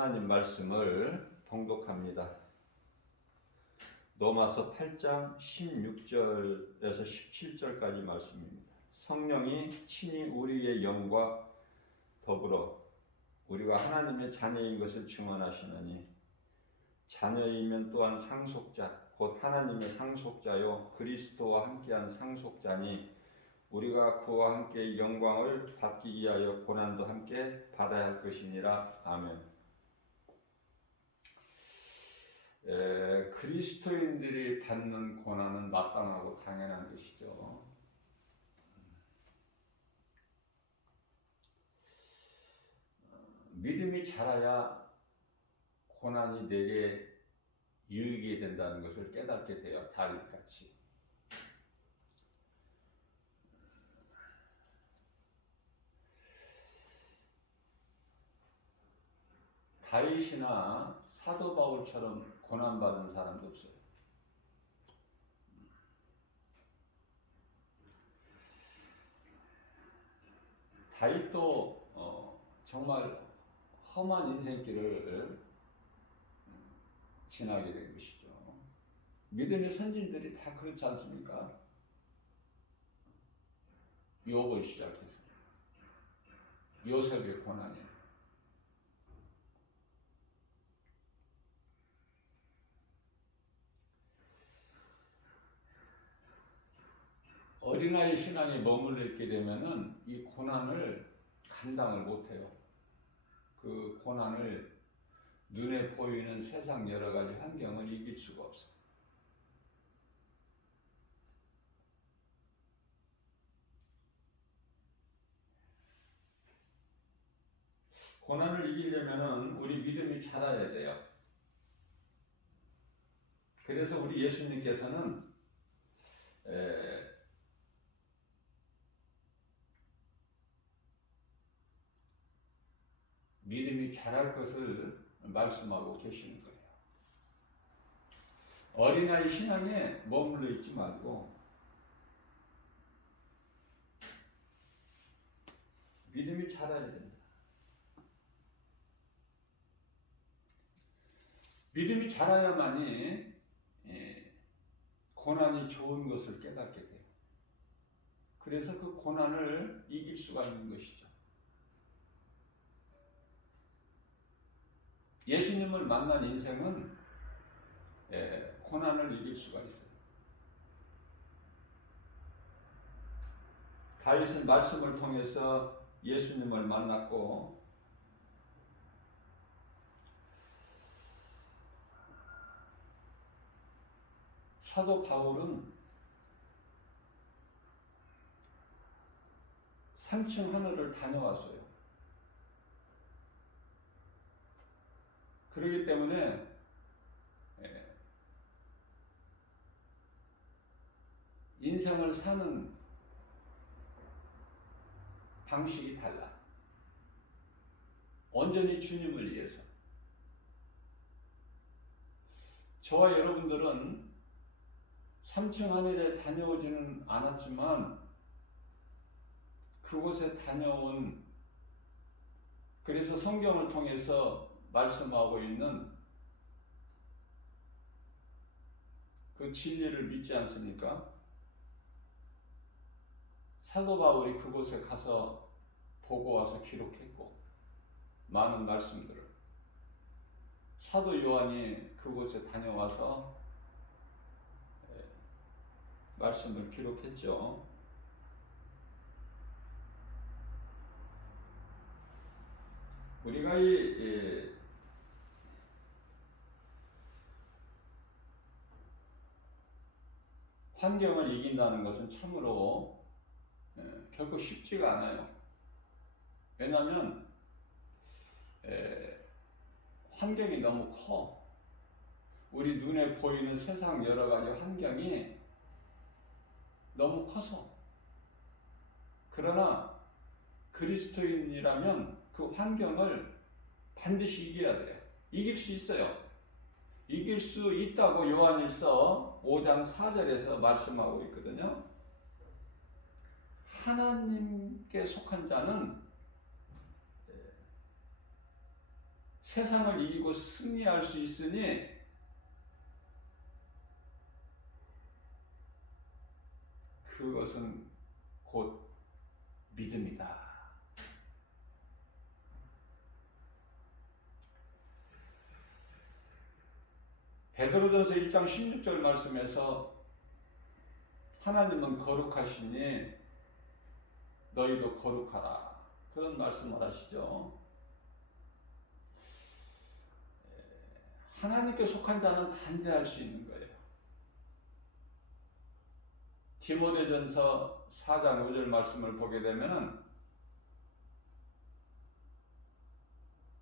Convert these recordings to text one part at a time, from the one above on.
하나님 말씀을 봉독합니다. 로마서 8장 16절에서 17절까지 말씀입니다. 성령이 친히 우리의 영과 더불어 우리가 하나님의 자녀인 것을 증언하시느니 자녀이면 또한 상속자 곧 하나님의 상속자요 그리스도와 함께한 상속자니 우리가 그와 함께 영광을 받기 위하여 고난도 함께 받아야 할 것이니라. 아멘. 그리스도인들이 받는 고난은 마땅하고 당연한 것이죠. 믿음이 자라야 고난이 내게 유익이 된다는 것을 깨닫게 돼요. 다윗같이. 다윗이나 사도 바울처럼 고난받은 사람도 없어요. 다윗도 정말 험한 인생길을 지나게 된 것이죠. 믿음의 선진들이 다 그렇지 않습니까? 욥을 시작해서 요셉의 고난이 어린아이 신앙에 머물러 있게 되면은 이 고난을 감당을 못해요. 그 고난을 눈에 보이는 세상 여러 가지 환경을 이길 수가 없어요. 고난을 이기려면은 우리 믿음이 자라야 돼요. 그래서 우리 예수님께서는 믿음이 자랄 것을 말씀하고 계시는 거예요. 어린아이 신앙에 머물러 있지 말고 믿음이 자라야 된다. 믿음이 자라야만이 고난이 좋은 것을 깨닫게 돼요. 그래서 그 고난을 이길 수가 있는 것이죠. 예수님을 만난 인생은 고난을 이길 수가 있어요. 다윗은 말씀을 통해서 예수님을 만났고 사도 바울은 3층 하늘을 다녀왔어요. 그렇기 때문에 인생을 사는 방식이 달라. 온전히 주님을 위해서. 저와 여러분들은 3층 하늘에 다녀오지는 않았지만 그곳에 다녀온, 그래서 성경을 통해서 말씀하고 있는 그 진리를 믿지 않습니까? 사도 바울이 그곳에 가서 보고 와서 기록했고 많은 말씀들을, 사도 요한이 그곳에 다녀와서 말씀을 기록했죠. 우리가 이 환경을 이긴다는 것은 참으로 결코 쉽지가 않아요. 왜냐하면 환경이 너무 커. 우리 눈에 보이는 세상 여러 가지 환경이 너무 커서. 그러나 그리스도인이라면 그 환경을 반드시 이겨야 돼요. 이길 수 있어요. 이길 수 있다고 요한일서 5장 4절에서 말씀하고 있거든요. 하나님께 속한 자는 세상을 이기고 승리할 수 있으니 그것은 곧 믿음이다. 베드로전서 1장 16절 말씀에서 하나님은 거룩하시니 너희도 거룩하라. 그런 말씀을 하시죠. 하나님께 속한 자는 담대할 수 있는 거예요. 디모데전서 4장 5절 말씀을 보게 되면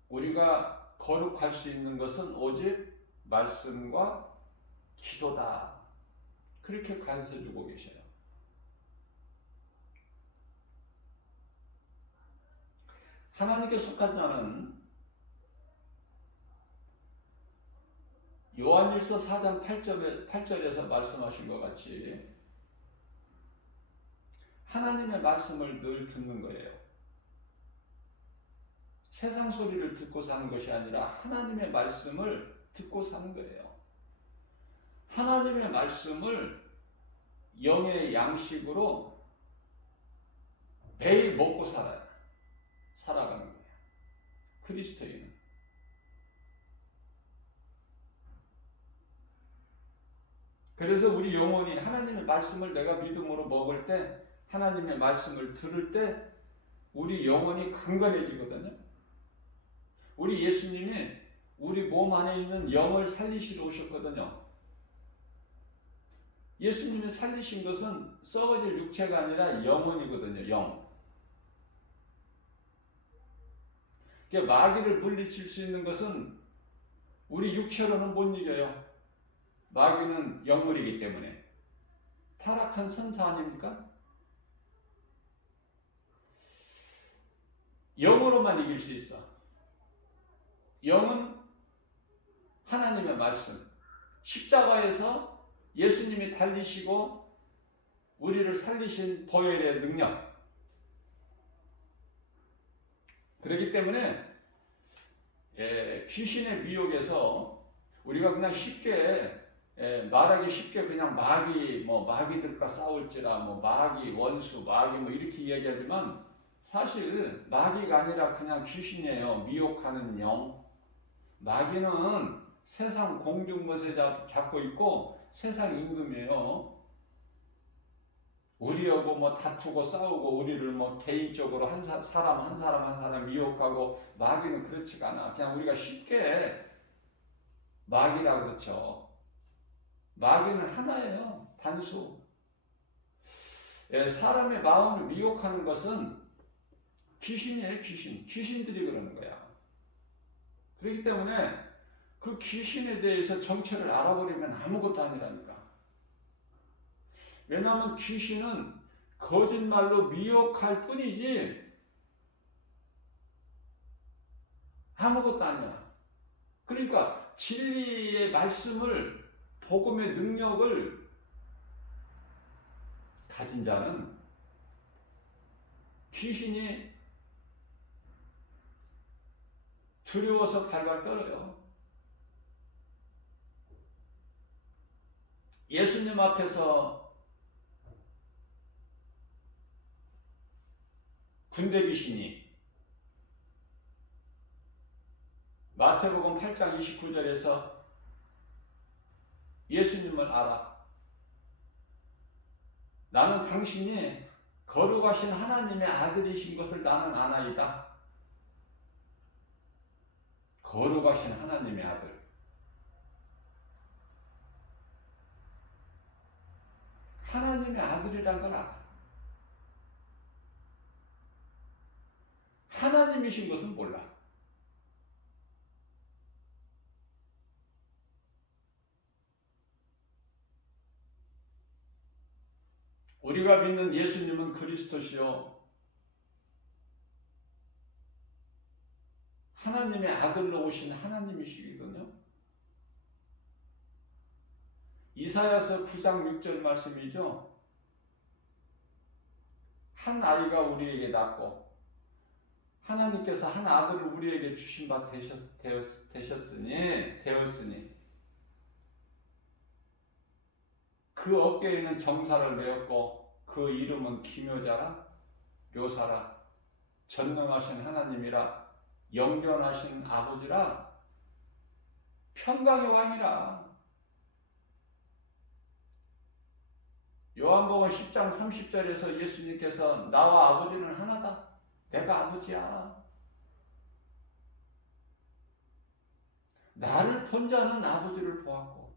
우리가 거룩할 수 있는 것은 오직 말씀과 기도다. 그렇게 가르쳐주고 계셔요. 하나님께 속한 자는 요한일서 4장 8절에서 말씀하신 것 같이 하나님의 말씀을 늘 듣는 거예요. 세상 소리를 듣고 사는 것이 아니라 하나님의 말씀을 듣고 사는 거예요. 하나님의 말씀을 영의 양식으로 매일 먹고 살아가는 거예요. 그리스도인은. 그래서 우리 영혼이 하나님의 말씀을 내가 믿음으로 먹을 때, 하나님의 말씀을 들을 때 우리 영혼이 강건해지거든요. 우리 예수님이 우리 몸 안에 있는 영을 살리시러 오셨거든요. 예수님이 살리신 것은 썩어질 육체가 아니라 영혼이거든요. 영. 그러니까 마귀를 물리칠 수 있는 것은 우리 육체로는 못 이겨요. 마귀는 영물이기 때문에. 타락한 선사 아닙니까? 영으로만 이길 수 있어. 영은 하나님의 말씀. 십자가에서 예수님이 달리시고 우리를 살리신 보혈의 능력. 그렇기 때문에 귀신의 미혹에서 우리가 그냥 쉽게 말하기 쉽게 그냥 마귀들과 싸울지라 마귀 원수 마귀 이렇게 이야기하지만 사실 마귀가 아니라 그냥 귀신이에요. 미혹하는 영. 마귀는 세상 공중것에 잡고 있고 세상 임금이에요. 우리하고 다투고 싸우고 우리를 개인적으로 한 사람 미혹하고 마귀는 그렇지가 않아. 그냥 우리가 쉽게 마귀라 그렇죠. 마귀는 하나예요. 단수. 사람의 마음을 미혹하는 것은 귀신이에요. 귀신들이 그러는 거야. 그렇기 때문에 그 귀신에 대해서 정체를 알아버리면 아무것도 아니라니까. 왜냐하면 귀신은 거짓말로 미혹할 뿐이지 아무것도 아니야. 그러니까 진리의 말씀을 복음의 능력을 가진 자는 귀신이 두려워서 발발 떨어요. 예수님 앞에서 군대 귀신이 마태복음 8장 29절에서 예수님을 알아. 나는 당신이 거룩하신 하나님의 아들이신 것을 나는 아나이다. 거룩하신 하나님의 아들. 하나님의 아들이란 걸 알아. 하나님이신 것은 몰라. 우리가 믿는 예수님은 그리스도시요 하나님의 아들로 오신 하나님이시거든요. 이사야서 9장 6절 말씀이죠. 한 아이가 우리에게 낳고 하나님께서 한 아들을 우리에게 주신 바 되었으니 그 어깨에는 정사를 메었고 그 이름은 기묘자라 묘사라 전능하신 하나님이라 영존하신 아버지라 평강의 왕이라. 요한복음 10장 30절에서 예수님께서 나와 아버지는 하나다. 내가 아버지야. 나를 본 자는 아버지를 보았고.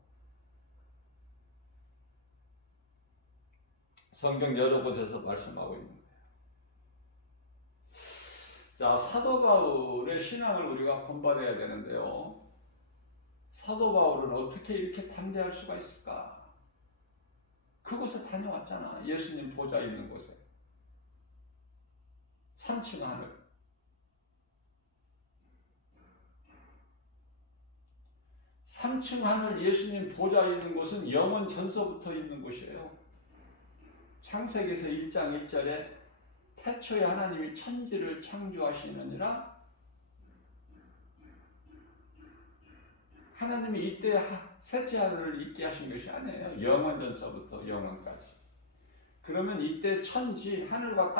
성경 여러 곳에서 말씀하고 있는 거예요. 자, 사도 바울의 신앙을 우리가 본받아야 되는데요. 사도 바울은 어떻게 이렇게 담대할 수가 있을까? 그곳에 다녀왔잖아. 예수님 보좌 있는 곳에. 3층 하늘. 3층 하늘 예수님 보좌 있는 곳은 영원 전서부터 있는 곳이에요. 창세기에서 1장 1절에 태초에 하나님이 천지를 창조하시느니라. 하나님이 이때 셋째 하늘을 있게 하신 것이 아니에요. 영원 전서부터 영원까지. 그러면 이때 천지, 하늘과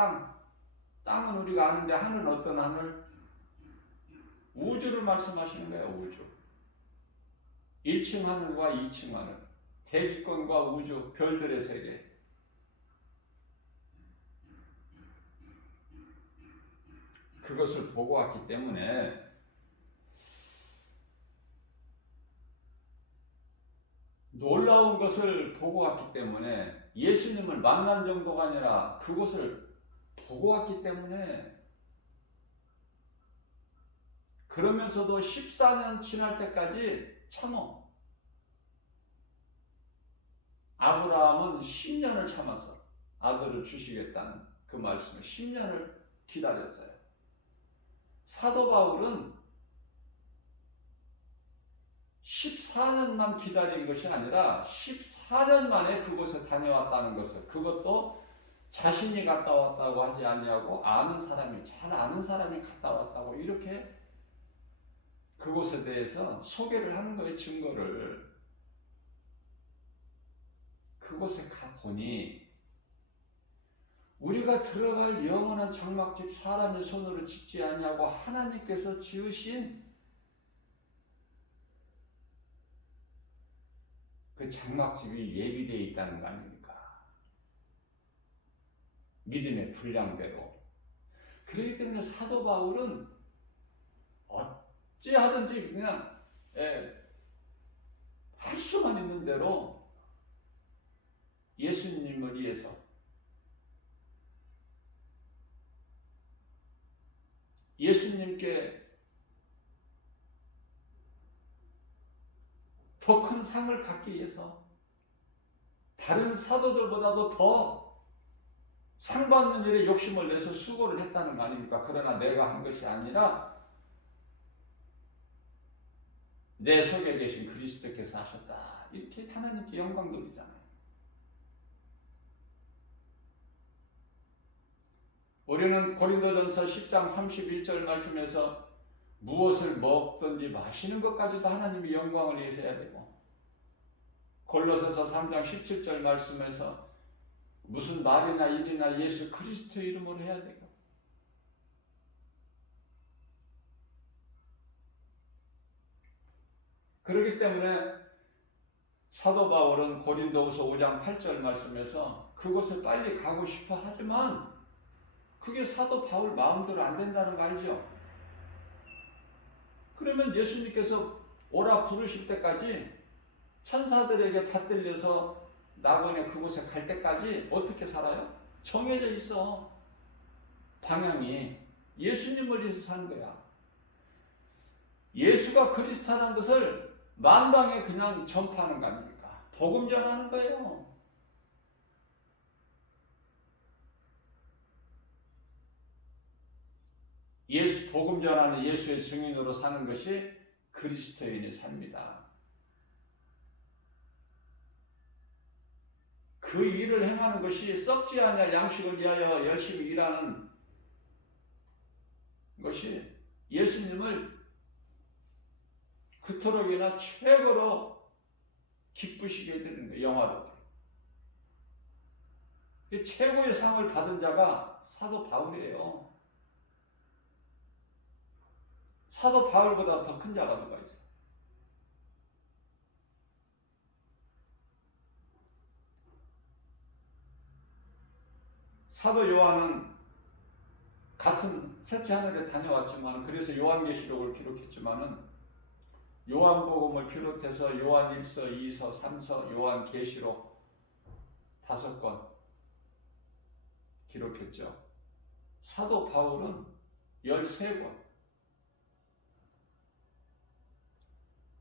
땅은 우리가 아는데 하늘은 어떤 하늘? 우주를 말씀하시는 거예요. 우주. 1층 하늘과 2층 하늘, 대기권과 우주, 별들의 세계. 그것을 보고 왔기 때문에 놀라운 것을 보고 왔기 때문에 예수님을 만난 정도가 아니라 그것을 보고 왔기 때문에 그러면서도 14년 지날 때까지 참어. 아브라함은 10년을 참았어. 아들을 주시겠다는 그 말씀을 10년을 기다렸어요. 사도 바울은 14년만 기다린 것이 아니라 14년 만에 그곳에 다녀왔다는 것을, 그것도 자신이 갔다 왔다고 하지 않냐고 아는 사람이, 잘 아는 사람이 갔다 왔다고 이렇게 그곳에 대해서 소개를 하는 거예요. 증거를. 그곳에 가보니 우리가 들어갈 영원한 장막집 사람의 손으로 짓지 않냐고 하나님께서 지으신 그 장막집이 예비되어 있다는 거 아닙니까? 믿음의 분량대로. 그렇기 때문에 사도 바울은 어찌하든지 그냥 할 수만 있는 대로 예수님을 위해서 예수님께 더 큰 상을 받기 위해서 다른 사도들보다도 더 상 받는 일에 욕심을 내서 수고를 했다는 거 아닙니까? 그러나 내가 한 것이 아니라 내 속에 계신 그리스도께서 하셨다. 이렇게 하나님께 영광 돌리잖아요. 우리는 고린도전서 10장 31절 말씀에서 무엇을 먹든지 마시는 것까지도 하나님이 영광을 위해서 해야 되고, 골로새서 3장 17절 말씀에서 무슨 말이나 일이나 예수 그리스도의 이름으로 해야 되고, 그렇기 때문에 사도 바울은 고린도후서 5장 8절 말씀에서 그것을 빨리 가고 싶어 하지만 그게 사도 바울 마음대로 안 된다는 거 알죠? 그러면 예수님께서 오라 부르실 때까지 천사들에게 받들려서 낙원에 그곳에 갈 때까지 어떻게 살아요? 정해져 있어. 방향이 예수님을 위해서 사는 거야. 예수가 그리스도라는 것을 만방에 그냥 전파하는 거 아닙니까? 복음 전하는 거예요. 예수 복음 전하는 예수의 증인으로 사는 것이 그리스도인의 삶이다. 그 일을 행하는 것이 썩지 않을 양식을 위하여 열심히 일하는 것이 예수님을 그토록이나 최고로 기쁘시게 되는 거예요. 영화롭게. 최고의 상을 받은 자가 사도 바울이에요. 사도 바울보다 더 큰 자가 누가 있어요? 사도 요한은 같은 셋째 하늘에 다녀왔지만, 그래서 요한계시록을 기록했지만은, 요한복음을 비롯해서 요한 1서, 2서, 3서, 요한계시록 5권 기록했죠. 사도 바울은 13권.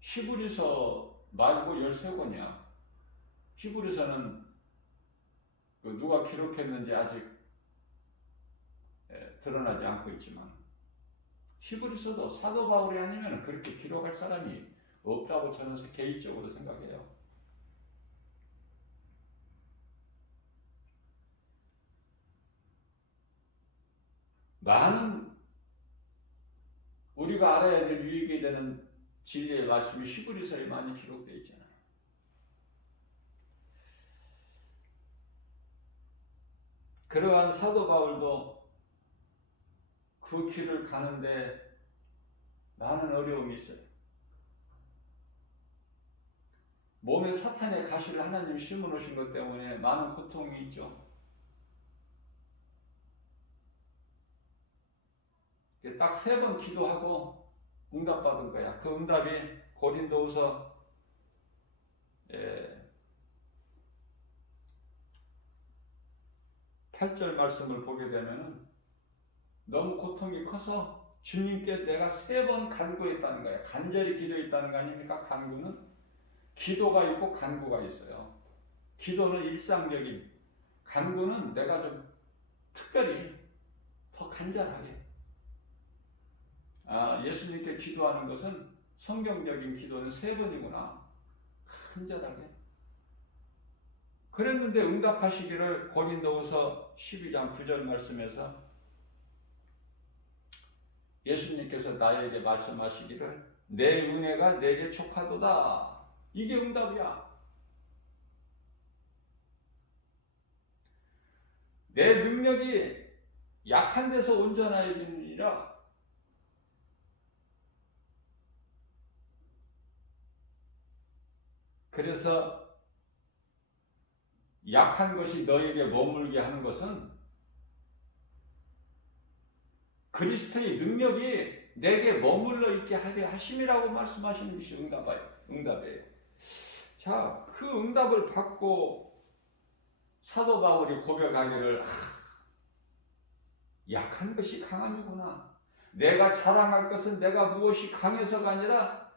히브리서 말고 13권이야. 히브리서는 누가 기록했는지 아직 드러나지 않고 있지만, 히브리서도 사도 바울이 아니면 그렇게 기록할 사람이 없다고 저는 개인적으로 생각해요. 많은 우리가 알아야 될 유익이 되는 진리의 말씀이 히브리서에 많이 기록되어 있잖아요. 그러한 사도 바울도 그 길을 가는데 많은 어려움이 있어요. 몸에 사탄의 가시를 하나님이 심어놓으신 것 때문에 많은 고통이 있죠. 딱 3번 기도하고 응답받은 거야. 그 응답이 고린도후서 8절 말씀을 보게 되면 너무 고통이 커서 주님께 내가 3번 간구했다는 거야. 간절히 기도했다는 거 아닙니까? 간구는 기도가 있고 간구가 있어요. 기도는 일상적인, 간구는 내가 좀 특별히 더 간절하게, 예수님께 기도하는 것은 성경적인 기도는 3번이구나. 간절하게. 그랬는데 응답하시기를 고린도후서 12장 9절 말씀에서 예수님께서 나에게 말씀하시기를 내 은혜가 내게 족하도다. 이게 응답이야. 내 능력이 약한 데서 온전해지느니라. 그래서 약한 것이 너에게 머물게 하는 것은 그리스도의 능력이 내게 머물러 있게 하려 하심이라고 말씀하시는 것이 응답이에요. 자, 그 응답을 받고 사도 바울이 고백하기를 약한 것이 강함이구나. 내가 자랑할 것은 내가 무엇이 강해서가 아니라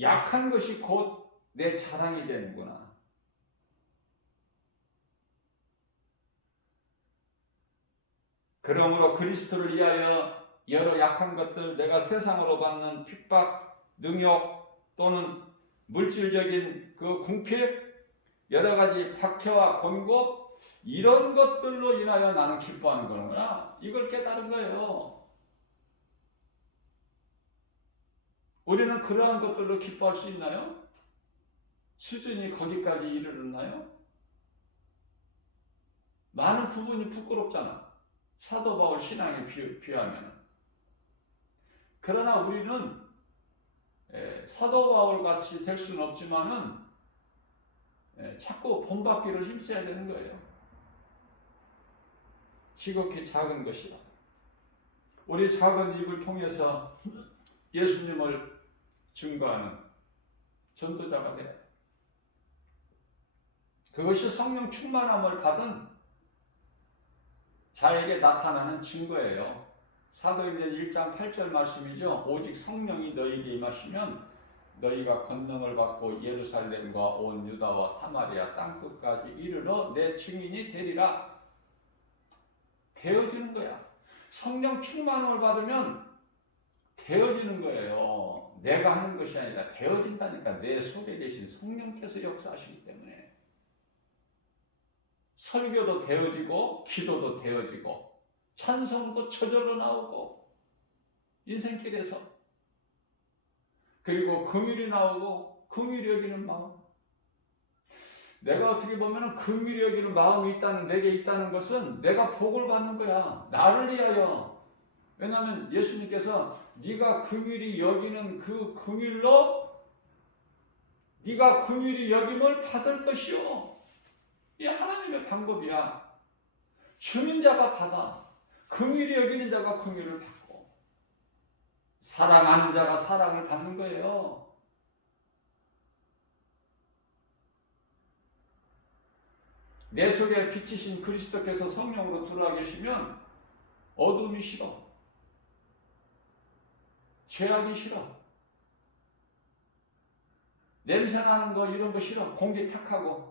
약한 것이 곧 내 자랑이 되는구나. 그러므로 그리스도를 위하여 여러 약한 것들, 내가 세상으로 받는 핍박, 능욕 또는 물질적인 그 궁핍, 여러 가지 박해와 권고, 이런 것들로 인하여 나는 기뻐하는 거구나. 이걸 깨달은 거예요. 우리는 그러한 것들로 기뻐할 수 있나요? 수준이 거기까지 이르렀나요? 많은 부분이 부끄럽잖아. 사도 바울 신앙에 비하면. 그러나 우리는 사도 바울 같이 될 수는 없지만은 자꾸 본받기를 힘써야 되는 거예요. 지극히 작은 것이라. 우리 작은 입을 통해서 예수님을 증거하는 전도자가 돼야 돼. 그것이 성령 충만함을 받은 자에게 나타나는 증거예요. 사도행전 1장 8절 말씀이죠. 오직 성령이 너희에게 임하시면 너희가 권능을 받고 예루살렘과 온 유다와 사마리아 땅끝까지 이르러 내 증인이 되리라. 되어지는 거야. 성령 충만함을 받으면 되어지는 거예요. 내가 하는 것이 아니라 되어진다니까. 내 속에 계신 성령께서 역사하시기 때문에. 설교도 되어지고 기도도 되어지고 찬송도 저절로 나오고 인생길에서 그리고 긍휼이 나오고 긍휼히 여기는 마음. 내가 어떻게 보면 긍휼히 여기는 마음이 있다는 내게 있다는 것은 내가 복을 받는 거야. 나를 위하여. 왜냐하면 예수님께서 네가 긍휼히 여기는 그 긍휼로 네가 긍휼히 여김을 받을 것이요. 이 하나님의 방법이야. 주는 자가 받아. 긍휼히 여기는 자가 긍휼을 받고 사랑하는 자가 사랑을 받는 거예요. 내 속에 빛이신 그리스도께서 성령으로 들어와 계시면 어둠이 싫어. 죄악이 싫어. 냄새나는 거 이런 거 싫어. 공기 탁하고.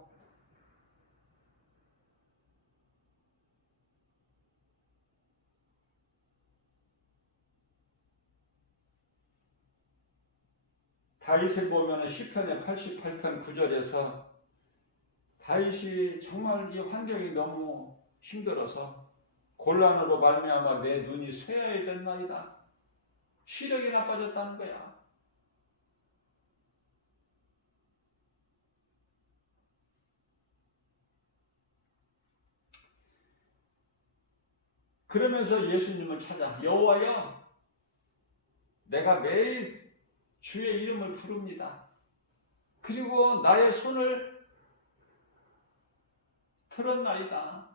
다윗을 보면 시편의 88편 9절에서 다윗이 정말 이 환경이 너무 힘들어서 곤란으로 말미암아 내 눈이 쇠하여졌나이다. 시력이 나빠졌다는 거야. 그러면서 예수님을 찾아 여호와여 내가 매일 주의 이름을 부릅니다. 그리고 나의 손을 들었나이다.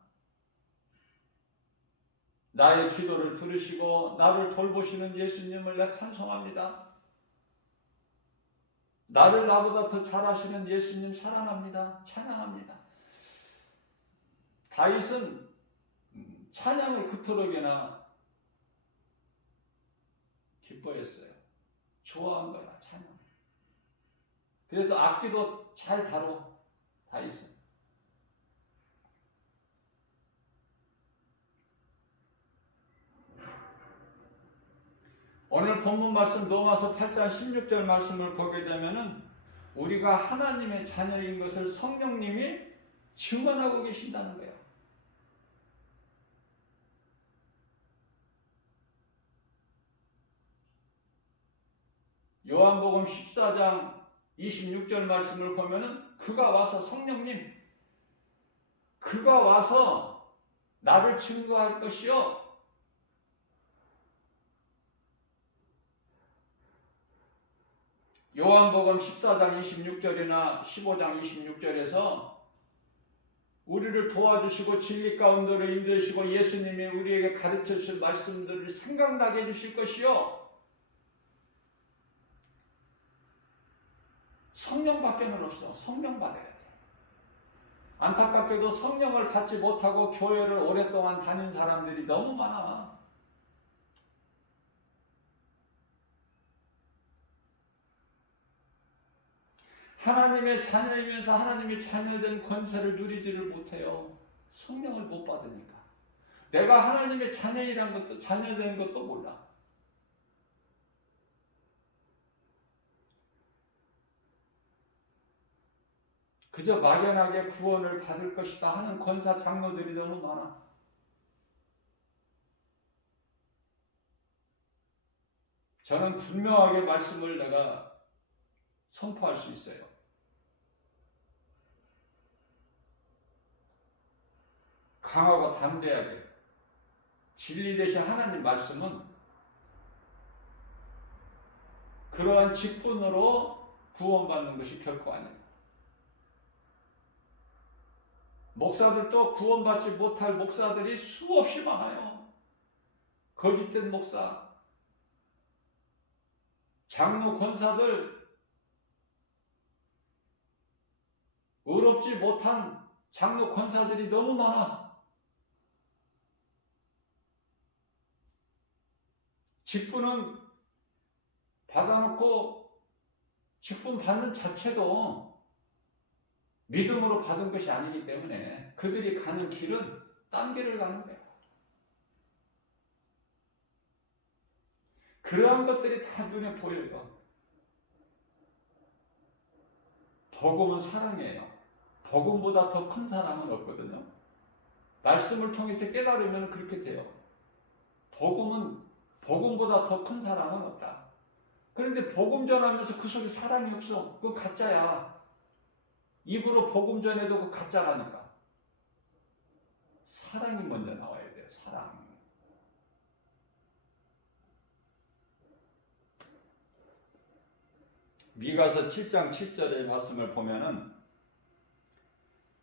나의 기도를 들으시고 나를 돌보시는 예수님을 내 찬송합니다. 나를 나보다 더 잘하시는 예수님 사랑합니다. 찬양합니다. 다윗은 찬양을 그토록이나 기뻐했어요. 좋아한 거야, 찬양. 그래서 악기도 잘 다뤄, 다윗은. 오늘 본문 말씀 로마서 8장 16절 말씀을 보게 되면은 우리가 하나님의 자녀인 것을 성령님이 증언하고 계신다는 거예요. 요한복음 14장 26절 말씀을 보면은 그가 와서 성령님 그가 와서 나를 증거할 것이요 요한복음 14장 26절이나 15장 26절에서 우리를 도와주시고 진리 가운데로 인도하시고 예수님이 우리에게 가르쳐 주실 말씀들을 생각나게 해주실 것이요 성령밖에는 없어. 성령 받아야 돼. 안타깝게도 성령을 받지 못하고 교회를 오랫동안 다닌 사람들이 너무 많아. 하나님의 자녀이면서 하나님의 자녀된 권세를 누리지를 못해요. 성령을 못 받으니까. 내가 하나님의 자녀이란 것도 자녀된 것도 몰라. 그저 막연하게 구원을 받을 것이다 하는 권사 장로들이 너무 많아. 저는 분명하게 말씀을 내가 선포할 수 있어요. 강하고 담대하게 진리 대신 하나님 말씀은 그러한 직분으로 구원받는 것이 결코 아니다. 목사들도 구원받지 못할 목사들이 수없이 많아요. 거짓된 목사, 장로 권사들, 의롭지 못한 장로 권사들이 너무 많아. 직분은 받아놓고 직분 받는 자체도 믿음으로 받은 것이 아니기 때문에 그들이 가는 길은 딴 길을 가는 거예요. 그러한 것들이 다 눈에 보여요. 복음은 사랑이에요. 복음보다 더 큰 사랑은 없거든요. 말씀을 통해서 깨달으면 그렇게 돼요. 복음보다 더 큰 사랑은 없다. 그런데 복음 전하면서 그 속에 사랑이 없어. 그건 가짜야. 입으로 복음 전해도 그 가짜라니까. 사랑이 먼저 나와야 돼요. 사랑. 미가서 7장 7절의 말씀을 보면은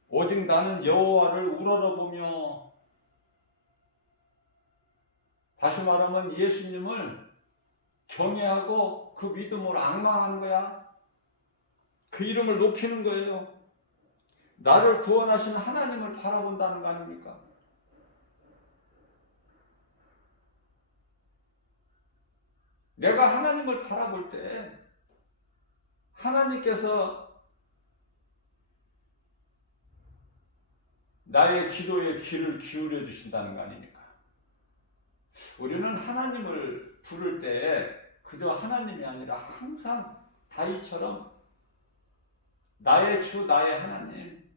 오직 나는 여호와를 우러러보며, 다시 말하면 예수님을 경외하고 그 믿음으로 앙망하는 거야. 그 이름을 높이는 거예요. 나를 구원하신 하나님을 바라본다는 거 아닙니까? 내가 하나님을 바라볼 때 하나님께서 나의 기도에 귀를 기울여 주신다는 거 아닙니까? 우리는 하나님을 부를 때 그저 하나님이 아니라 항상 다윗처럼 나의 주, 나의 하나님,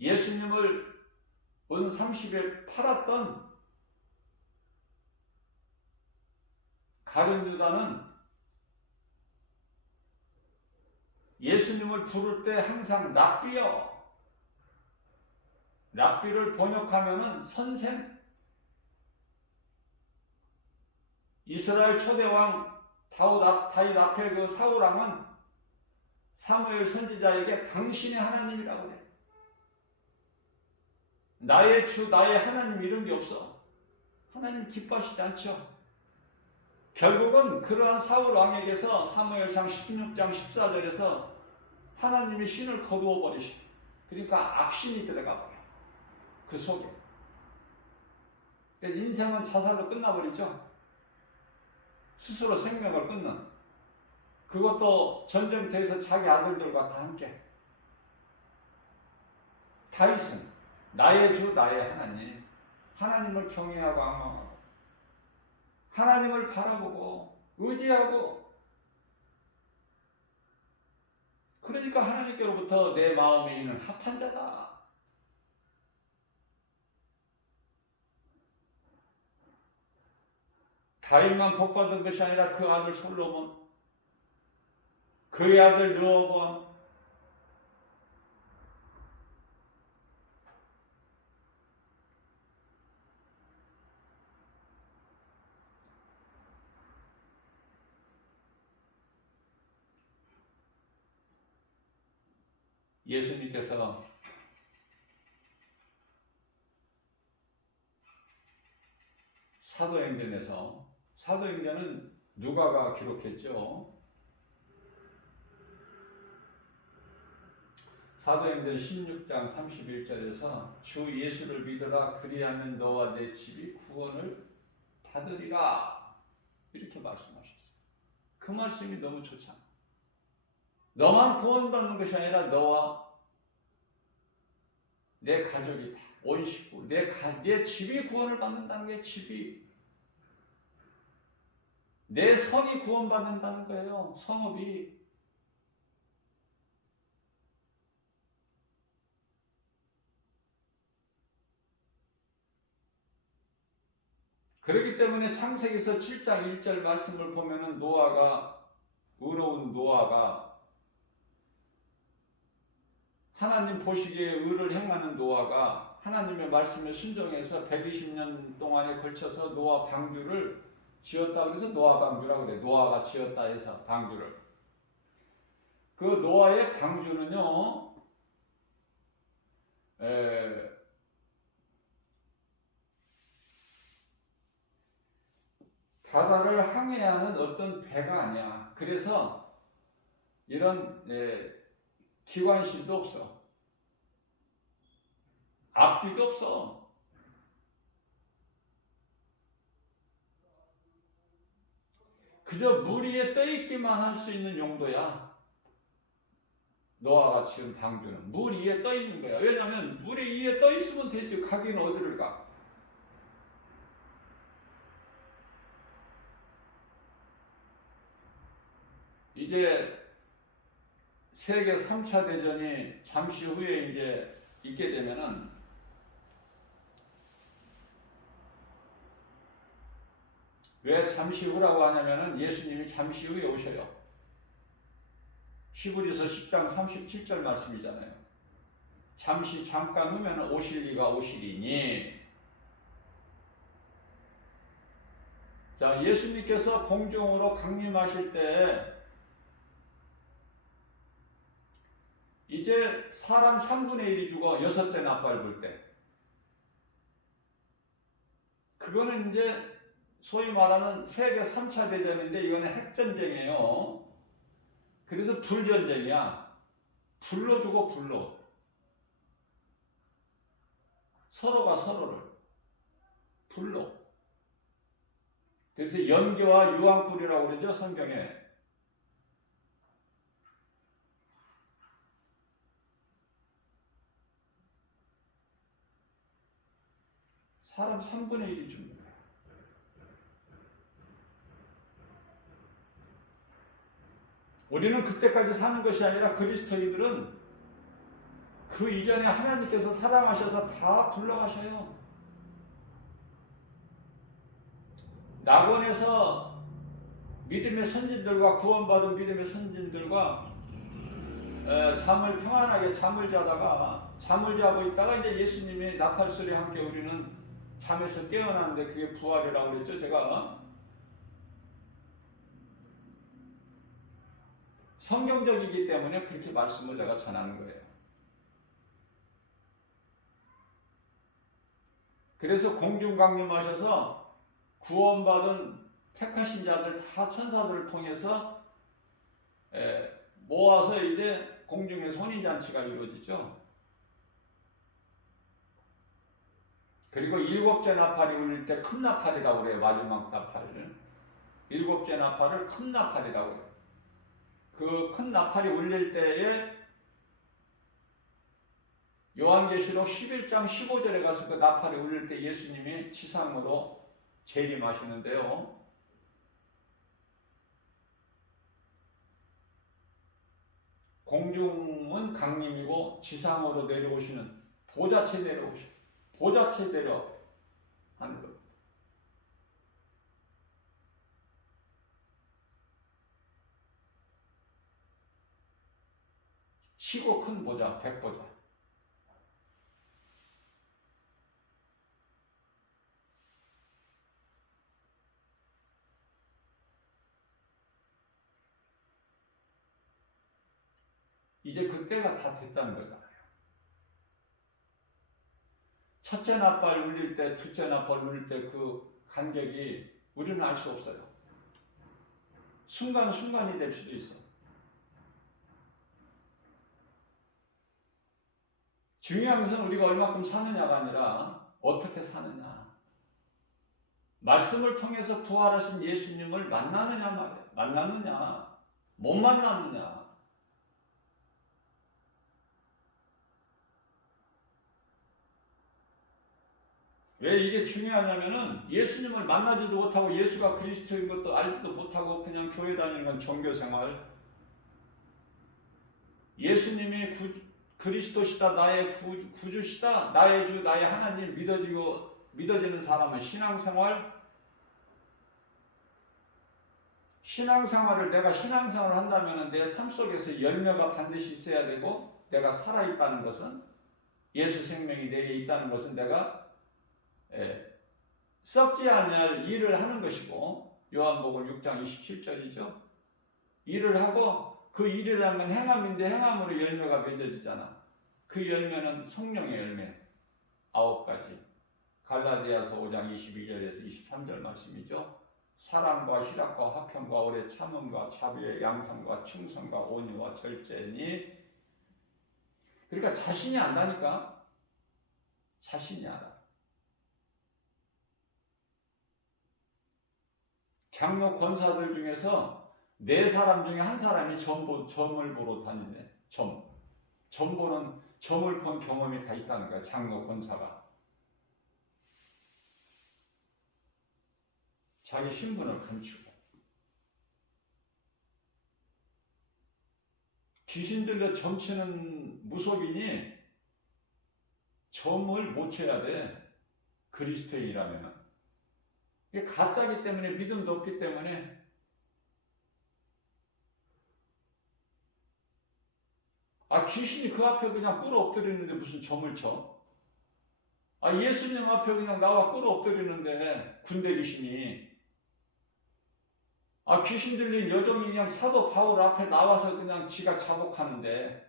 예수님을 은 30에 팔았던 가룟 유다는 예수님을 부를 때 항상 랍비여, 랍비를 번역하면은 선생, 이스라엘 초대왕 다윗 앞에 그 사울왕은 사무엘 선지자에게 당신이 하나님이라고 그래. 나의 주, 나의 하나님 이런 게 없어. 하나님 기뻐하시지 않죠. 결국은 그러한 사울 왕에게서 사무엘상 16장 14절에서 하나님이 신을 거두어 버리시. 그러니까 악신이 들어가 버려. 그 속에. 인생은 자살로 끝나버리죠. 스스로 생명을 끊는. 그것도 전쟁터에서 자기 아들들과 다 함께. 다윗은 나의 주, 나의 하나님, 하나님을 경외하고 앙망하고 하나님을 바라보고 의지하고, 그러니까 하나님께로부터 내 마음에 있는 합한 자다. 다윗만 복받은 것이 아니라 그 아들 솔로몬, 그의 아들 르호보암, 예수님께서 사도행전은 누가가 기록했죠. 사도행전 16장 31절에서 주 예수를 믿어라, 그리하면 너와 내 집이 구원을 받으리라, 이렇게 말씀하셨어요. 그 말씀이 너무 좋잖아. 너만 구원받는 것이 아니라 너와 내 가족이 다, 온 식구, 내 집이 구원을 받는다는 게, 집이, 내 성이 구원받는다는 거예요. 성읍이. 그렇기 때문에 창세기서 7장 1절 말씀을 보면은 의로운 노아가, 하나님 보시기에 의를 행하는 노아가 하나님의 말씀에 순종해서 120년 동안에 걸쳐서 노아 방주를 지었다 그래서 노아 방주라고 그래. 노아가 지었다 해서 방주를. 그 노아의 방주는요, 바다를 항해하는 어떤 배가 아니야. 그래서 이런 기관실도 없어. 앞뒤도 없어. 그저 물 위에 떠있기만 할 수 있는 용도야. 노아가 지은 방주는 물 위에 떠있는 거야. 왜냐하면 물 위에 떠있으면 되지. 가기는 어디를 가. 이제 세계 3차 대전이 잠시 후에 이제 있게 되면은 왜 잠시 후라고 하냐면은 예수님이 잠시 후에 오셔요. 히브리서 10장 37절 말씀이잖아요. 잠시 잠깐 후면 오실 이가 오시리니. 자, 예수님께서 공중으로 강림하실 때 이제 사람 3분의 1이 죽어 여섯째 나팔 불 때, 그거는 이제 소위 말하는 세계 3차 대전인데 이거는 핵전쟁이에요. 그래서 불전쟁이야. 불로 죽어, 불로. 서로가 서로를 불로. 그래서 연기와 유황불이라고 그러죠, 성경에. 사람 3분의 1이 죽는 거예요. 우리는 그때까지 사는 것이 아니라 그리스도인들은 그 이전에 하나님께서 사랑하셔서 다 불러가셔요. 낙원에서 믿음의 선진들과 구원받은 믿음의 선진들과 잠을 평안하게 잠을 자고 있다가 이제 예수님의 나팔 소리와 함께 우리는 잠에서 깨어나는데 그게 부활이라고 그랬죠. 제가 성경적이기 때문에 그렇게 말씀을 내가 전하는 거예요. 그래서 공중 강림하셔서 구원받은 택하신 자들 다 천사들을 통해서 모아서 이제 공중의 혼인잔치가 이루어지죠. 그리고 일곱째 나팔이 울릴 때 큰 나팔이라고 그래요. 마지막 나팔을. 일곱째 나팔을 큰 나팔이라고 해요. 그 큰 나팔이 울릴 때에 요한계시록 11장 15절에 가서 그 나팔이 울릴 때 예수님이 지상으로 재림하시는데요. 공중은 강림이고 지상으로 내려오시는 보좌체 내려오시는 보좌체 내려하는 겁니다. 시고 큰 보좌, 백보좌. 이제 그때가 다 됐다는 거잖아요. 첫째 나팔 울릴 때, 둘째 나팔 울릴 때 그 간격이 우리는 알 수 없어요. 순간순간이 될 수도 있어. 중요한 것은 우리가 얼마큼 사느냐가 아니라 어떻게 사느냐. 말씀을 통해서 부활하신 예수님을 만나느냐 말이야. 만나느냐, 못 만나느냐. 왜 이게 중요하냐면은 예수님을 만나지도 못하고 예수가 그리스도인 것도 알지도 못하고 그냥 교회 다니는 건 종교생활. 예수님이 그리스도시다, 나의 구주시다, 나의 주, 나의 하나님 믿어지는 사람은 신앙생활을 내가 신앙생활을 한다면 내 삶 속에서 열매가 반드시 있어야 되고, 내가 살아있다는 것은, 예수 생명이 내게 있다는 것은 내가 썩지 않을 일을 하는 것이고, 요한복음 6장 27절이죠. 일을 하고 그 일이라는 건 행함인데 행함으로 열매가 맺어지잖아. 그 열매는 성령의 열매 9가지. 갈라디아서 5장 22절에서 23절 말씀이죠. 사랑과 희락과 화평과 오래 참음과 자비와 양성과 충성과 온유와 절제니. 그러니까 자신이 안다니까. 자신이 알아. 장로 권사들 중에서 4사람 중에 한 사람이 점을 보러 다니네. 점을 본 경험이 다 있다는 거야. 장로 권사가. 자기 신분을 감추고. 귀신 들려 점치는 무속인이 점을 못 쳐야 돼. 그리스도인이라면. 이게 가짜기 때문에 믿음도 없기 때문에 귀신이 그 앞에 그냥 꿇어 엎드리는데 무슨 점을 쳐? 예수님 앞에 그냥 나와 꿇어 엎드리는데 군대 귀신이 귀신 들린 여종이 그냥 사도 바울 앞에 나와서 그냥 지가 자복하는데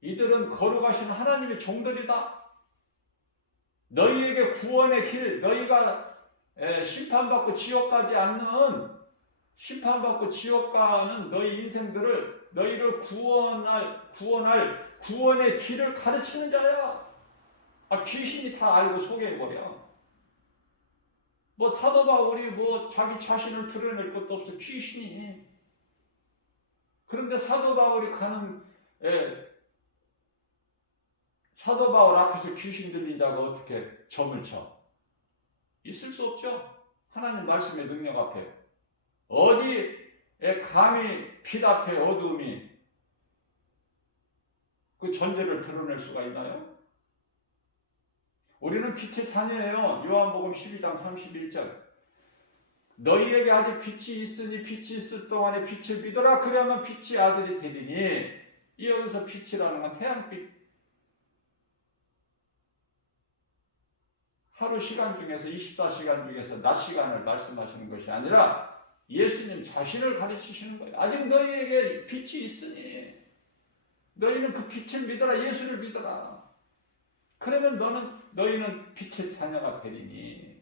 이들은 거룩하신 하나님의 종들이다. 너희에게 구원의 길, 너희가 심판받고 지옥 가지 않는 심판받고 지옥 가는 너희 인생들을 너희를 구원할 구원의 길을 가르치는 자야. 귀신이 다 알고 속여버려. 뭐 사도 바울이 뭐 자기 자신을 드러낼 것도 없어 귀신이. 그런데 사도 바울이 가는 사도 바울 앞에서 귀신 들린다고 어떻게 점을 쳐? 있을 수 없죠. 하나님 말씀의 능력 앞에 어디에 감히 빛 앞에 어두움이 그 존재를 드러낼 수가 있나요? 우리는 빛의 자녀예요. 요한복음 12장 31절. 너희에게 아직 빛이 있으니 빛이 있을 동안에 빛을 믿어라. 그러면 빛이 아들이 되리니. 이 여기서 빛이라는 건 태양빛. 하루 시간 중에서 24시간 중에서 낮 시간을 말씀하시는 것이 아니라 예수님 자신을 가르치시는 거예요. 아직 너희에게 빛이 있으니 너희는 그 빛을 믿어라. 예수를 믿어라. 그러면 너희는 빛의 자녀가 되리니.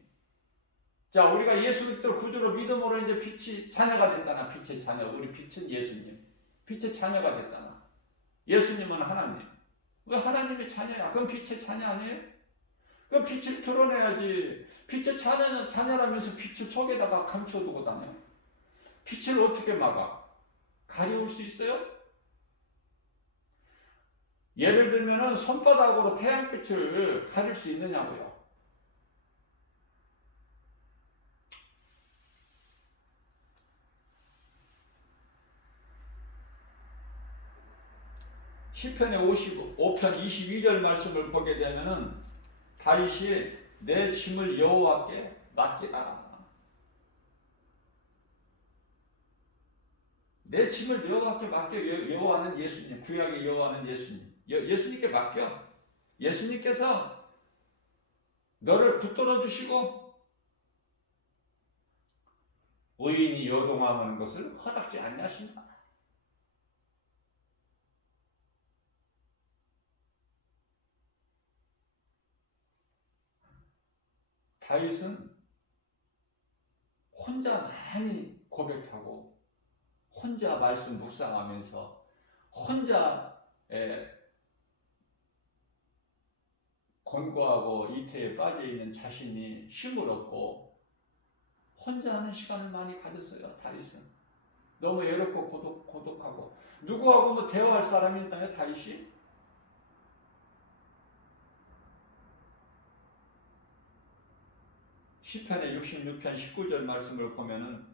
자, 우리가 예수 그리스도를 구주로 믿음으로 이제 빛의 자녀가 됐잖아. 빛의 자녀. 우리 빛은 예수님. 빛의 자녀가 됐잖아. 예수님은 하나님. 왜 하나님의 자녀야? 그럼 빛의 자녀 아니에요? 그럼 빛을 드러내야지. 빛의 자녀라면서 빛을 속에다가 감춰두고 다녀. 빛을 어떻게 막아? 가려울 수 있어요? 예를 들면은 손바닥으로 태양빛을 가릴 수 있느냐고요. 시편의 55편 22절 말씀을 보게 되면은 다윗이 내 짐을 여호와께 맡기라. 내 짐을 여호와께 맡겨. 여호와는 예수님, 구약의 여호와는 예수님. 예수님께 맡겨. 예수님께서 너를 붙들어 주시고 의인이 요동하는 것을 허락지 아니하신다. 다윗은 혼자 많이 고백하고 혼자 말씀 묵상하면서 혼자 권고하고 이태에 빠져있는 자신이 힘을 얻고 혼자 하는 시간을 많이 가졌어요. 다윗은 너무 외롭고 고독하고 누구하고 뭐 대화할 사람이 있나요? 다윗이? 시편의 66편 19절 말씀을 보면은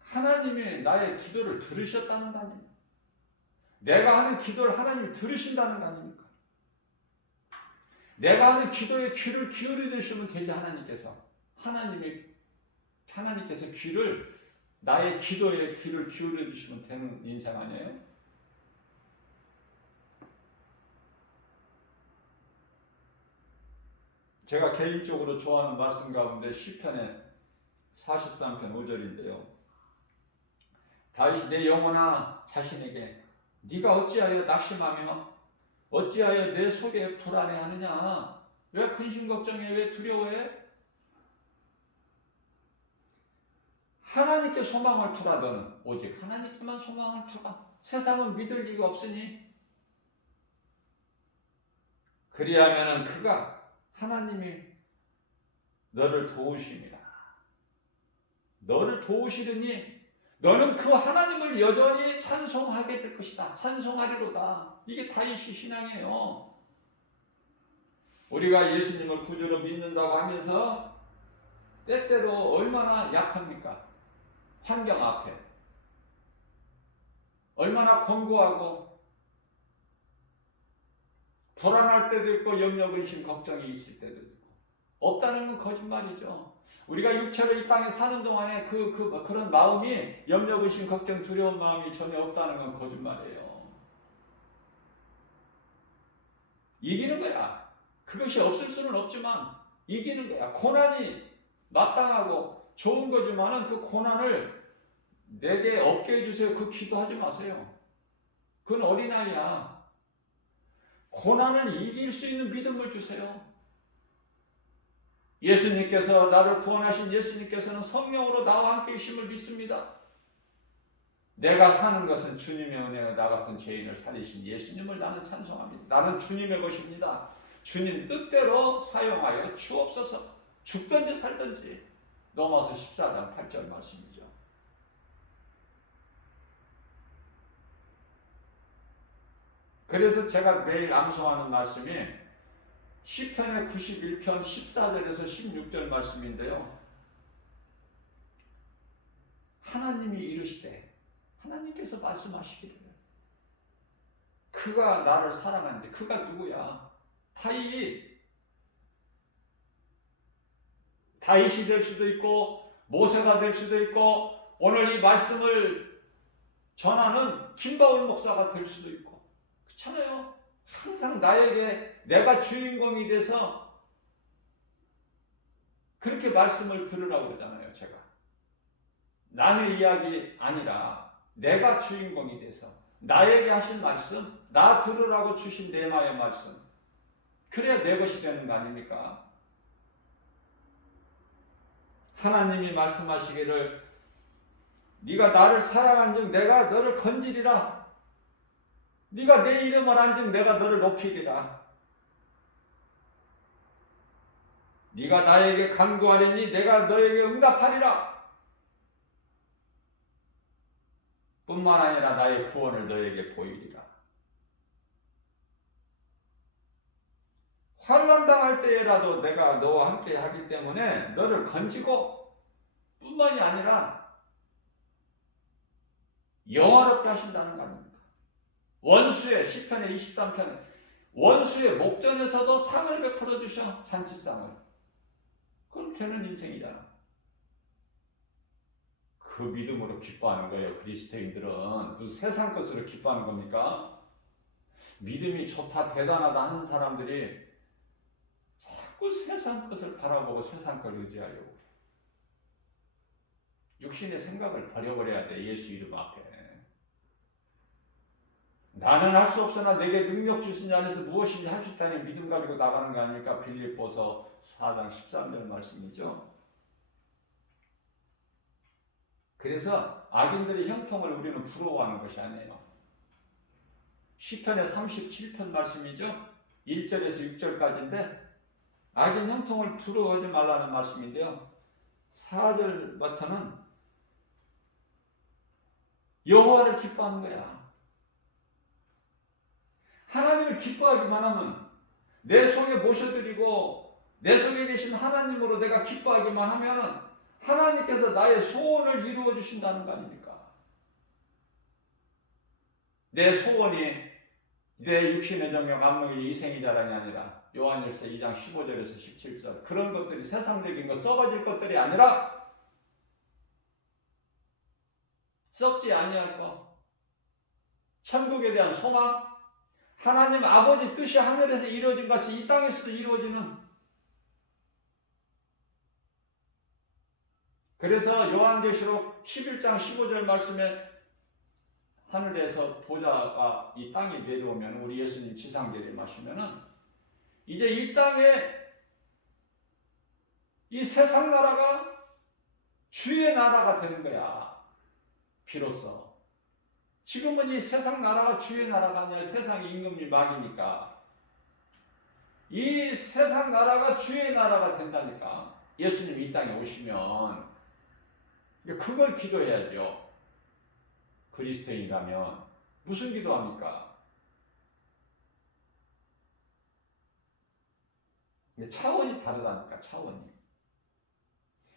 하나님이 나의 기도를 들으셨다는 거 아닙니까? 내가 하는 기도를 하나님이 들으신다는 거 아닙니까? 내가 하는 기도에 귀를 기울여 주시면 되지. 하나님께서 귀를 나의 기도에 귀를 기울여 주시면 되는 인생 아니에요? 제가 개인적으로 좋아하는 말씀 가운데 시편의 43편 5절인데요. 다윗이 내 영혼아 자신에게 네가 어찌하여 낙심하며 어찌하여 내 속에 불안해하느냐? 왜 근심 걱정해? 왜 두려워해? 하나님께 소망을 두라. 너는 오직 하나님께만 소망을 두라. 세상은 믿을 리가 없으니. 그리하면은 그가 하나님이 너를 도우십니다. 너를 도우시려니 너는 그 하나님을 여전히 찬송하게 될 것이다. 찬송하리로다. 이게 다윗의 신앙이에요. 우리가 예수님을 구주로 믿는다고 하면서 때때로 얼마나 약합니까? 환경 앞에 얼마나 권고하고 불안할 때도 있고 염려 근심 걱정이 있을 때도 있고 없다는 건 거짓말이죠. 우리가 육체로 이 땅에 사는 동안에 그런 마음이 염려, 의심, 걱정, 두려운 마음이 전혀 없다는 건 거짓말이에요. 이기는 거야. 그것이 없을 수는 없지만 이기는 거야. 고난이 마땅하고 좋은 거지만은 그 고난을 내게 없게 해주세요. 그 기도하지 마세요. 그건 어린아이야. 고난을 이길 수 있는 믿음을 주세요. 예수님께서 나를 구원하신 예수님께서는 성령으로 나와 함께 계심을 믿습니다. 내가 사는 것은 주님의 은혜가 나 같은 죄인을 살리신 예수님을 나는 찬송합니다. 나는 주님의 것입니다. 주님 뜻대로 사용하여 주옵소서. 죽든지 살든지. 로마서 14장 8절 말씀이죠. 그래서 제가 매일 암송하는 말씀이 시편의 91편 14절에서 16절 말씀인데요. 하나님이 이르시되 하나님께서 말씀하시기를 그가 나를 사랑하는데 그가 누구야? 다윗이 될 수도 있고 모세가 될 수도 있고 오늘 이 말씀을 전하는 김바울 목사가 될 수도 있고 그렇잖아요. 항상 나에게 내가 주인공이 돼서 그렇게 말씀을 들으라고 그러잖아요. 제가 남의 이야기 아니라 내가 주인공이 돼서 나에게 하신 말씀, 나 들으라고 주신 내마의 말씀, 그래야 내 것이 되는 거 아닙니까? 하나님이 말씀하시기를 네가 나를 사랑한즉 내가 너를 건지리라. 네가 내 이름을 안즉 내가 너를 높이리라. 네가 나에게 간구하려니 내가 너에게 응답하리라. 뿐만 아니라 나의 구원을 너에게 보이리라. 환난 당할 때라도 내가 너와 함께 하기 때문에 너를 건지고 뿐만이 아니라 영화롭게 하신다는 거 아닙니까? 원수의 시편의 23편에 원수의 목전에서도 상을 베풀어 주셔. 잔치상을. 그럼 되는 인생이잖아. 그 믿음으로 기뻐하는 거예요. 그리스도인들은 무슨 세상 것으로 기뻐하는 겁니까? 믿음이 좋다 대단하다 하는 사람들이 자꾸 세상 것을 바라보고 세상 걸 의지하려고 육신의 생각을 버려버려야 돼. 예수 이름 앞에. 나는 할 수 없으나 내게 능력 주신 자 안에서 무엇인지 할 수 있다는 믿음 가지고 나가는 거 아닐까? 빌립보서 4장 13절 말씀이죠. 그래서 악인들의 형통을 우리는 부러워하는 것이 아니에요. 시편의 37편 말씀이죠. 1절에서 6절까지인데 악인 형통을 부러워하지 말라는 말씀인데요. 4절부터는 여호와를 기뻐하는 거야. 하나님을 기뻐하기만 하면 내 속에 모셔드리고 내 속에 계신 하나님으로 내가 기뻐하기만 하면 하나님께서 나의 소원을 이루어 주신다는 거 아닙니까? 내 소원이 내 육신의 정욕, 안목이 이생이 자랑이 아니라 요한일서 2장 15절에서 17절 그런 것들이 세상적인 거 썩어질 것들이 아니라 썩지 아니할 것 천국에 대한 소망 하나님 아버지 뜻이 하늘에서 이루어진 같이 이 땅에서도 이루어지는 그래서 요한계시록 11장 15절 말씀에 하늘에서 보좌가 이 땅에 내려오면 우리 예수님 지상제를 마시면은 이제 이 땅에 이 세상 나라가 주의 나라가 되는 거야. 비로소. 지금은 이 세상 나라가 주의 나라가 아니라 세상의 임금이 막이니까 이 세상 나라가 주의 나라가 된다니까. 예수님이 이 땅에 오시면 그걸 기도해야죠. 그리스도인이라면 무슨 기도합니까? 차원이 다르다니까. 차원이.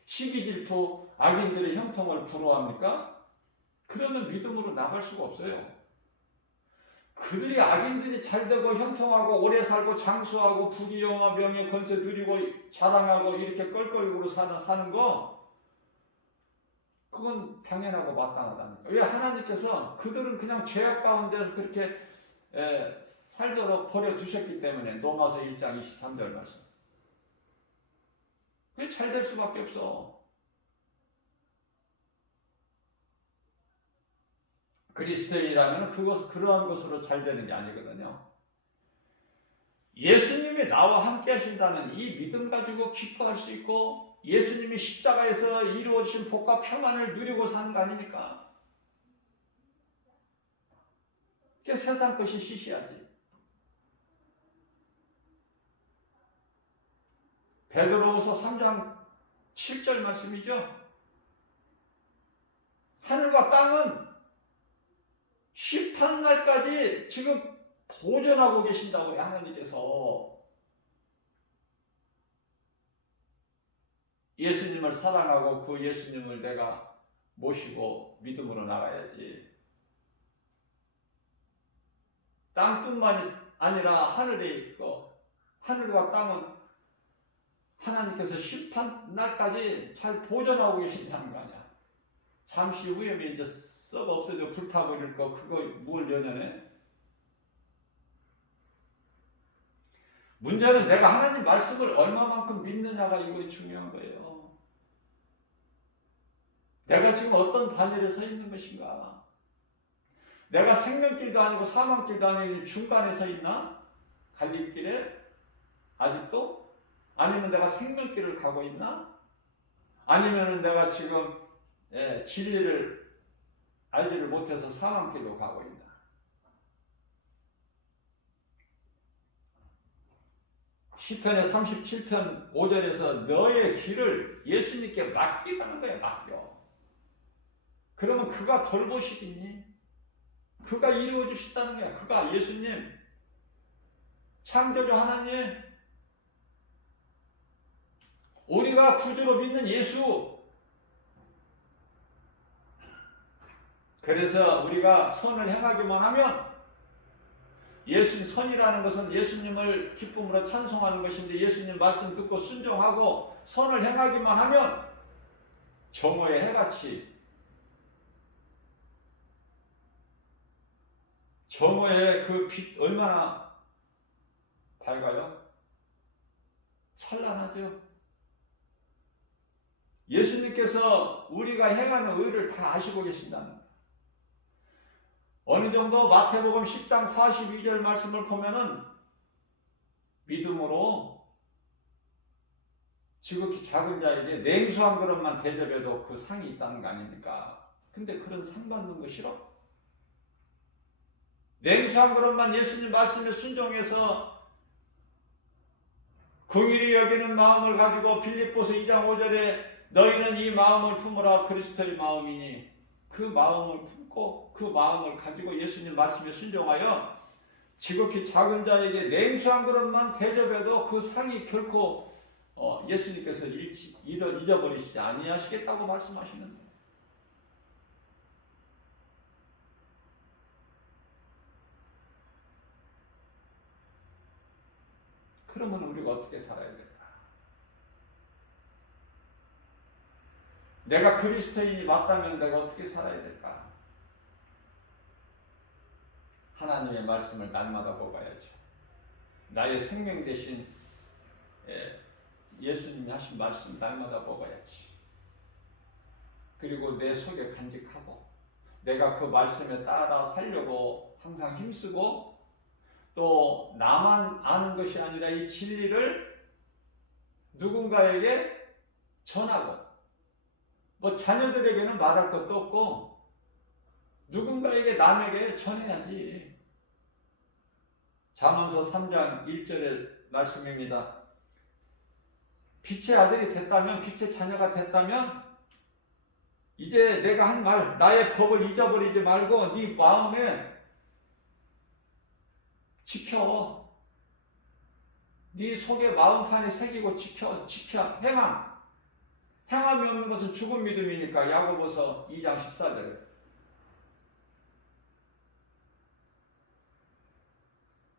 시기 질투 악인들의 형통을 부러워합니까? 그러면 믿음으로 나갈 수가 없어요. 그들이 악인들이 잘되고 형통하고 오래 살고 장수하고 부귀영화 명예 권세 누리고 자랑하고 이렇게 껄껄거리고 사는 거 그건 당연하고 마땅하다니까. 왜 하나님께서 그들은 그냥 죄악 가운데서 그렇게 살도록 버려두셨기 때문에. 로마서 1장 23절 말씀. 그게 잘 될 수밖에 없어. 그리스도인이라면 그러한 것으로 잘 되는 게 아니거든요. 예수님이 나와 함께 하신다는 이 믿음 가지고 기뻐할 수 있고 예수님이 십자가에서 이루어주신 복과 평안을 누리고 사는 거 아닙니까? 그게 세상 것이 시시하지. 베드로후서 3장 7절 말씀이죠. 하늘과 땅은 심판날까지 지금 보존하고 계신다고 우리 하나님께서. 예수님을 사랑하고 그 예수님을 내가 모시고 믿음으로 나가야지. 땅뿐만이 아니라 하늘에 있고 하늘과 땅은 하나님께서 심판날까지 잘 보존하고 계신다는 거 아니야. 잠시 후에 이제 썩어 없어져 불타버릴 거 그거 뭘 연연해? 문제는 내가 하나님 말씀을 얼마만큼 믿느냐가 이거 중요한 거예요. 내가 지금 어떤 반열에 서 있는 것인가? 내가 생명길도 아니고 사망길도 아니고 중간에 서 있나? 갈림길에? 아직도? 아니면 내가 생명길을 가고 있나? 아니면 내가 지금 진리를 알지를 못해서 사망길로 가고 있나? 시편의 37편 5절에서 너의 길을 예수님께 맡기라는 거야. 맡겨. 그러면 그가 돌보시겠니? 그가 이루어 주신다는 거야. 그가 예수님, 창조주 하나님, 우리가 구주로 믿는 예수. 그래서 우리가 선을 행하기만 하면, 예수님, 선이라는 것은 예수님을 기쁨으로 찬송하는 것인데 예수님 말씀 듣고 순종하고 선을 행하기만 하면 정오의 해같이, 정오의 그 빛 얼마나 밝아요? 찬란하죠. 예수님께서 우리가 행하는 의를 다 아시고 계신다는 거예요. 어느 정도 마태복음 10장 42절 말씀을 보면은 믿음으로 지극히 작은 자에게 냉수 한 그릇만 대접해도 그 상이 있다는 거 아닙니까? 근데 그런 상 받는 거 싫어? 냉수 한 그릇만 예수님 말씀에 순종해서 긍휼히 여기는 마음을 가지고 빌립보서 2장 5절에 너희는 이 마음을 품으라 그리스도의 마음이니 그 마음을 품고 그 마음을 가지고 예수님 말씀에 순종하여 지극히 작은 자에게 냉수 한 그릇만 대접해도 그 상이 결코 예수님께서 잊어버리시지 아니하시겠다고 말씀하시는데, 그러면 우리가 어떻게 살아야 될까? 내가 그리스도인이 맞다면 내가 어떻게 살아야 될까? 하나님의 말씀을 날마다 먹어야죠. 나의 생명 대신 예수님이 하신 말씀 날마다 먹어야지. 그리고 내 속에 간직하고 내가 그 말씀에 따라 살려고 항상 힘쓰고 또 나만 아는 것이 아니라 이 진리를 누군가에게 전하고, 뭐 자녀들에게는 말할 것도 없고 누군가에게 남에게 전해야지. 잠언서 3장 1절의 말씀입니다. 빛의 아들이 됐다면, 빛의 자녀가 됐다면 이제 내가 한 말, 나의 법을 잊어버리지 말고 네 마음에 지켜. 네 속에 마음판에 새기고 지켜. 행함이 없는 것은 죽은 믿음이니까. 야고보서 2장 14절.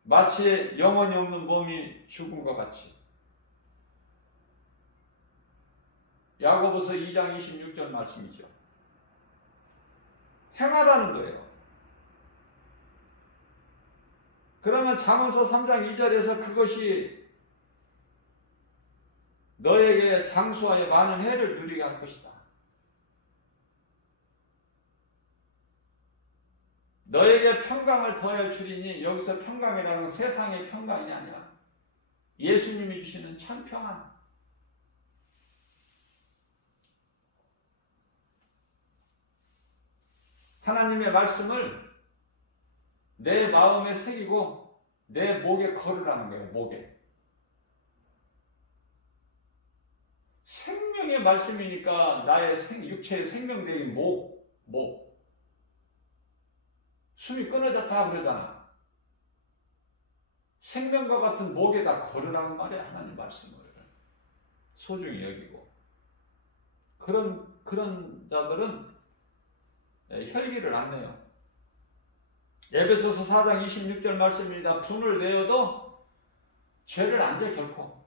마치 영혼이 없는 몸이 죽은 것 같이. 야고보서 2장 26절 말씀이죠. 행하라는 거예요. 그러면 잠언서 3장 2절에서 그것이 너에게 장수하여 많은 해를 누리게 할 것이다. 너에게 평강을 더해 주리니, 여기서 평강이라는 세상의 평강이 아니라 예수님이 주시는 참 평안. 하나님의 말씀을 내 마음에 새기고 내 목에 걸으라는 거예요. 목에. 생명의 말씀이니까 나의 육체의 생명대인 목. 숨이 끊어졌다 그러잖아. 생명과 같은 목에다 걸으라는 말이야. 하나님 말씀을 소중히 여기고. 그런 자들은 혈기를 안 내요. 에베소서 4장 26절 말씀입니다. 분을 내어도 죄를 안 져 결코.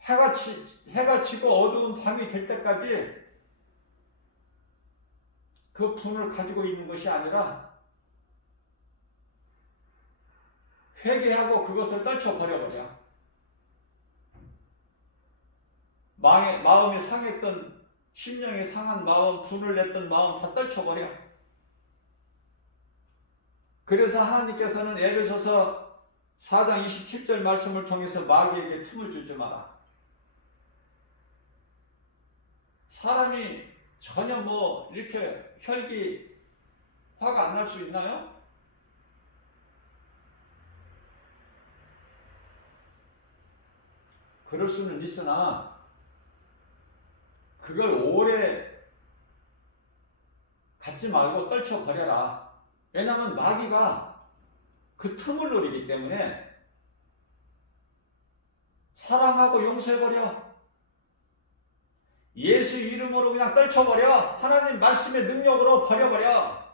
해가 지고 어두운 밤이 될 때까지 그 분을 가지고 있는 것이 아니라 회개하고 그것을 떨쳐버려버려. 마음이 상했던, 심령이 상한 마음, 분을 냈던 마음 다 떨쳐버려. 그래서 하나님께서는 에베소서 4장 27절 말씀을 통해서 마귀에게 틈을 주지 마라. 사람이 전혀 이렇게 화가 안 날 수 있나요? 그럴 수는 있으나 그걸 오래 갖지 말고 떨쳐버려라. 왜냐하면 마귀가 그 틈을 노리기 때문에 사랑하고 용서해버려. 예수 이름으로 그냥 떨쳐버려. 하나님 말씀의 능력으로 버려버려.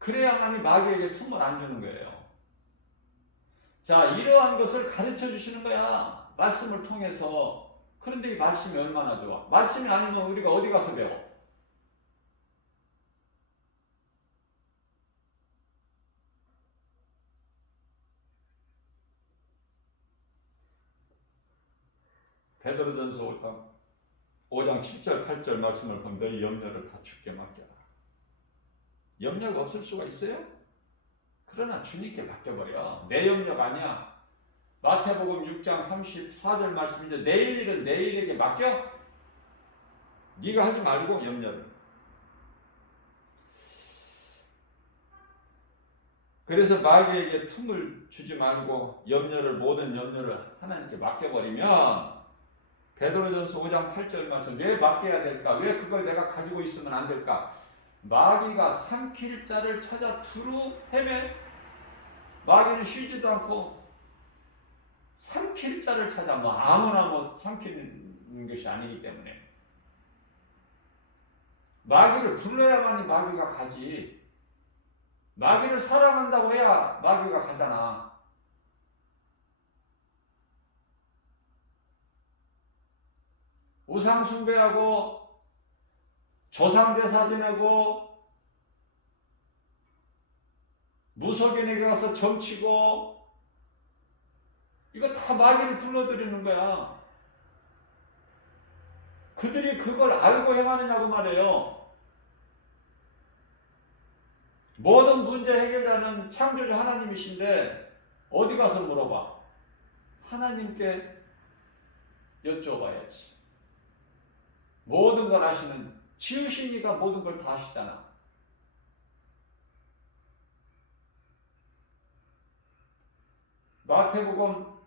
그래야만이 마귀에게 틈을 안 주는 거예요. 자, 이러한 것을 가르쳐 주시는 거야. 말씀을 통해서. 그런데 이 말씀이 얼마나 좋아. 말씀이 아니면 우리가 어디 가서 배워? 베드로전서 5장 7절 8절 말씀을 보면 너희 염려를 다 주께 맡겨라. 염려가 없을 수가 있어요? 그러나 주님께 맡겨버려. 내 염려가 아니야. 마태복음 6장 34절 말씀인데 내일 일은 내일에게 맡겨. 네가 하지 말고 염려를. 그래서 마귀에게 틈을 주지 말고 모든 염려를 하나님께 맡겨버리면, 베드로전서 5장 8절 말씀, 왜 맡겨야 될까? 왜 그걸 내가 가지고 있으면 안 될까? 마귀가 삼킬 자를 찾아 두루 헤매. 마귀는 쉬지도 않고 삼킬 자를 찾아. 아무나 삼키는 것이 아니기 때문에 마귀를 불러야만이 마귀가 가지. 마귀를 사랑한다고 해야 마귀가 가잖아. 우상 숭배하고 조상제사 지내고 무속인에게 가서 점치고, 이거 다 마귀를 불러들이는 거야. 그들이 그걸 알고 행하느냐고 말해요. 모든 문제 해결자는 창조주 하나님이신데 어디 가서 물어봐? 하나님께 여쭤봐야지. 모든 걸 아시는, 지으시니까 모든 걸 다 아시잖아. 마태복음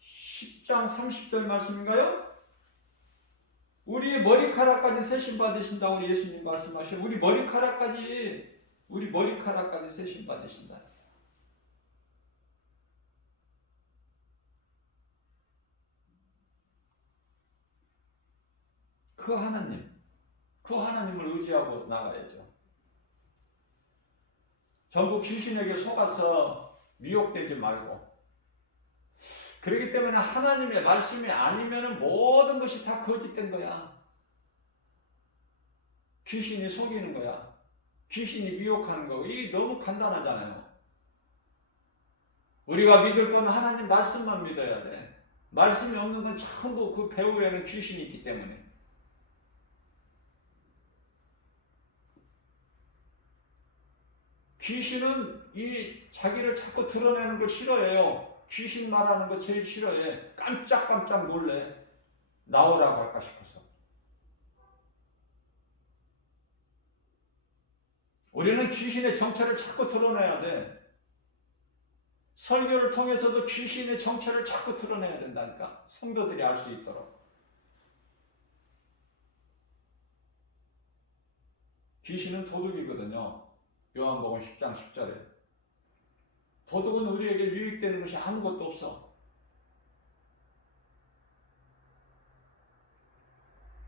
10장 30절 말씀인가요? 우리 머리카락까지 세심 받으신다고 예수님 말씀하셔. 우리 머리카락까지 우리 머리카락까지 세심 받으신다. 그 하나님을 의지하고 나가야죠. 전부 귀신에게 속아서 미혹되지 말고. 그렇기 때문에 하나님의 말씀이 아니면 모든 것이 다 거짓된 거야. 귀신이 속이는 거야. 귀신이 미혹하는 거고. 이게 너무 간단하잖아요. 우리가 믿을 건 하나님 말씀만 믿어야 돼. 말씀이 없는 건 전부 그 배후에는 귀신이 있기 때문에. 귀신은 이 자기를 자꾸 드러내는 걸 싫어해요. 귀신 말하는 거 제일 싫어해. 깜짝깜짝 놀래. 나오라고 할까 싶어서. 우리는 귀신의 정체를 자꾸 드러내야 돼. 설교를 통해서도 귀신의 정체를 자꾸 드러내야 된다니까. 성도들이 알 수 있도록. 귀신은 도둑이거든요. 요한복음 10장 10절에. 도둑은 우리에게 유익되는 것이 아무것도 없어.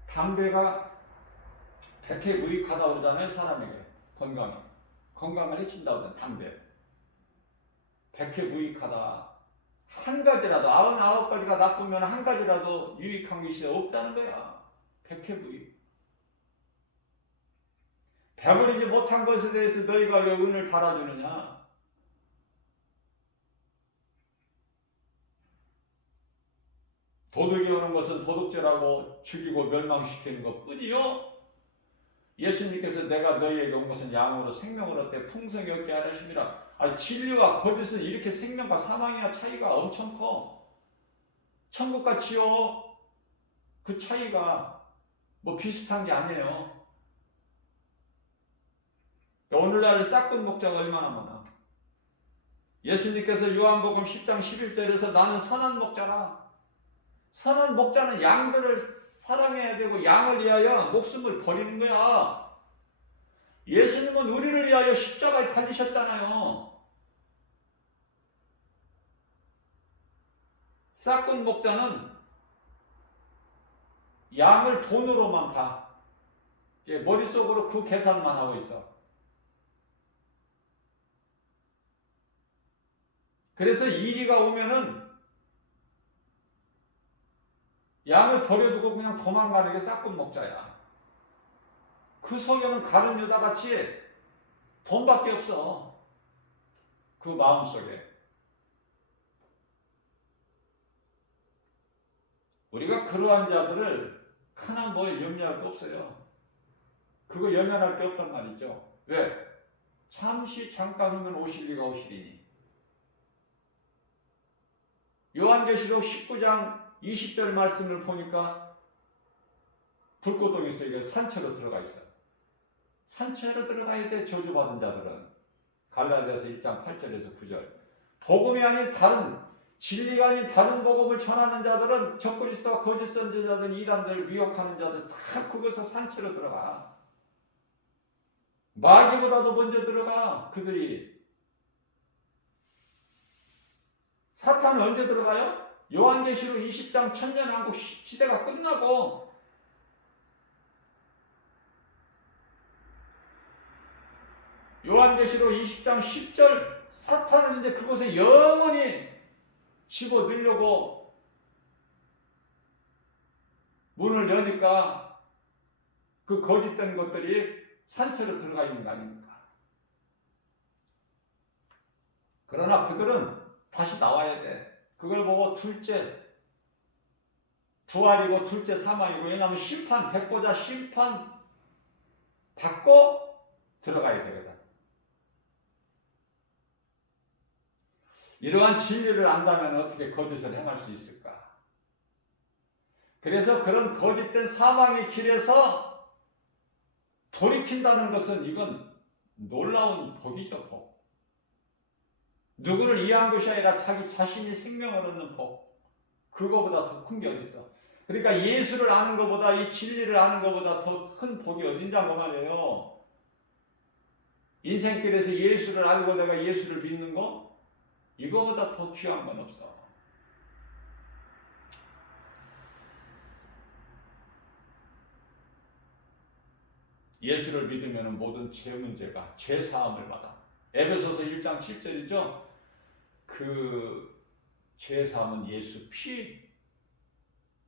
담배가 백해 무익하다고 그러잖아요. 사람에게. 건강을 해친다고 그러잖아요. 담배. 백해 무익하다. 한 가지라도 99가지가 나쁘면 한 가지라도 유익한 것이 없다는 거야. 백해 무익. 배부르지 못한 것에 대해서 너희가 왜 은을 달아주느냐. 도둑이 오는 것은 도둑질하고 죽이고 멸망시키는 것 뿐이요. 예수님께서 내가 너희에게 온 것은 양으로 생명을 얻되 풍성히 얻게 하려 하심이라. 진리와 거짓은 이렇게 생명과 사망이야 차이가 엄청 커. 천국과 지옥 그 차이가 뭐 비슷한 게 아니에요. 오늘날 싹군 목자가 얼마나 많아. 예수님께서 요한복음 10장 11절에서 나는 선한 목자라. 선한 목자는 양들을 사랑해야 되고 양을 위하여 목숨을 버리는 거야. 예수님은 우리를 위하여 십자가에 달리셨잖아요. 싹군 목자는 양을 돈으로만 봐. 머릿속으로 그 계산만 하고 있어. 그래서 이리가 오면은 양을 버려두고 그냥 도망가는 게 싹군 목자야. 그 속에는 가는 여자같이 돈밖에 없어. 그 마음속에. 우리가 그러한 자들을 하나 뭐에 염려할 게 없어요. 그거 염려할 게 없단 말이죠. 왜? 잠시 잠깐 후면 오실 리가 오시리니. 요한계시록 19장 20절 말씀을 보니까 불꽃동이 있어요. 이게 산채로 들어가 있어요. 산채로 들어가야 돼. 저주받은 자들은. 갈라디아서 1장 8절에서 9절. 복음이 아닌 다른 진리가 아닌 다른 복음을 전하는 자들은 적그리스도와 거짓 선지자들, 이단들, 미혹하는 자들 다 그것을 산채로 들어가. 마귀보다도 먼저 들어가. 그들이. 사탄은 언제 들어가요? 요한계시록 20장 천년왕국 시대가 끝나고 요한계시록 20장 10절 사탄은 이제 그곳에 영원히 집어넣으려고 문을 여니까 그 거짓된 것들이 산채로 들어가 있는 거 아닙니까? 그러나 그들은 다시 나와야 돼. 그걸 보고 둘째 부활이고 둘째 사망이고. 왜냐하면 심판, 백보자 심판 받고 들어가야 되거든. 이러한 진리를 안다면 어떻게 거짓을 행할 수 있을까? 그래서 그런 거짓된 사망의 길에서 돌이킨다는 것은 이건 놀라운 복이죠, 복. 누구를 이해한 것이 아니라 자기 자신이 생명을 얻는 복. 그거보다 더 큰 게 어디 있어? 그러니까 예수를 아는 것보다, 이 진리를 아는 것보다 더 큰 복이 어딘지 말이에요. 인생길에서 예수를 알고 내가 예수를 믿는 거, 이거보다 더 귀한 건 없어. 예수를 믿으면 모든 죄 문제가 죄 사함을 받아. 에베소서 1장 7절이죠. 그 죄 사함은 예수 피.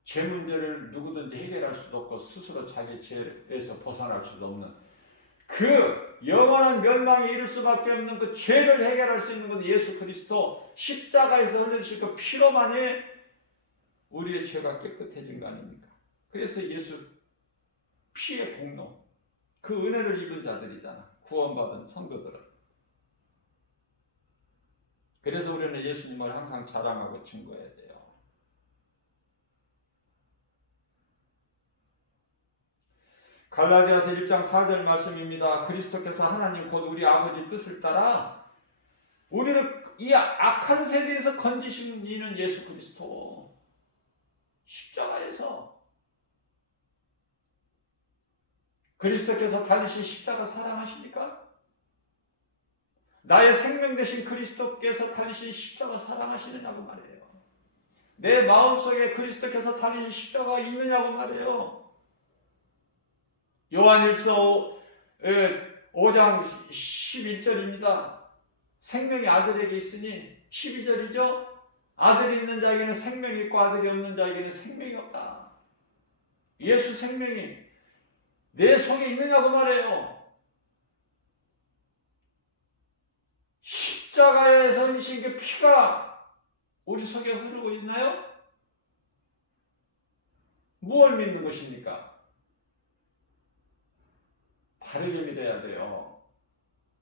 죄 문제를 누구든지 해결할 수도 없고 스스로 자기 죄에서 벗어날 수도 없는 그 영원한 멸망에 이를 수밖에 없는 그 죄를 해결할 수 있는 건 예수 그리스도 십자가에서 흘려주실 그 피로만이 우리의 죄가 깨끗해진 거 아닙니까? 그래서 예수 피의 공로, 그 은혜를 입은 자들이잖아. 구원받은 성도들은. 그래서 우리는 예수님을 항상 자랑하고 증거해야 돼요. 갈라디아서 1장 4절 말씀입니다. 그리스도께서 하나님 곧 우리 아버지 뜻을 따라 우리를 이 악한 세대에서 건지신 이는 예수 그리스도. 십자가에서 그리스도께서 달리신 십자가 사랑하십니까? 나의 생명 되신 그리스도께서 달리신 십자가 사랑하시느냐고 말이에요. 내 마음속에 그리스도께서 달리신 십자가가 있느냐고 말이에요. 요한일서 5장 11절입니다. 생명이 아들에게 있으니 12절이죠. 아들이 있는 자에게는 생명이 있고 아들이 없는 자에게는 생명이 없다. 예수 생명이 내 속에 있느냐고 말해요. 십자가에서 흘리신 그 피가 우리 속에 흐르고 있나요? 무엇을 믿는 것입니까? 바르게 믿어야 돼요.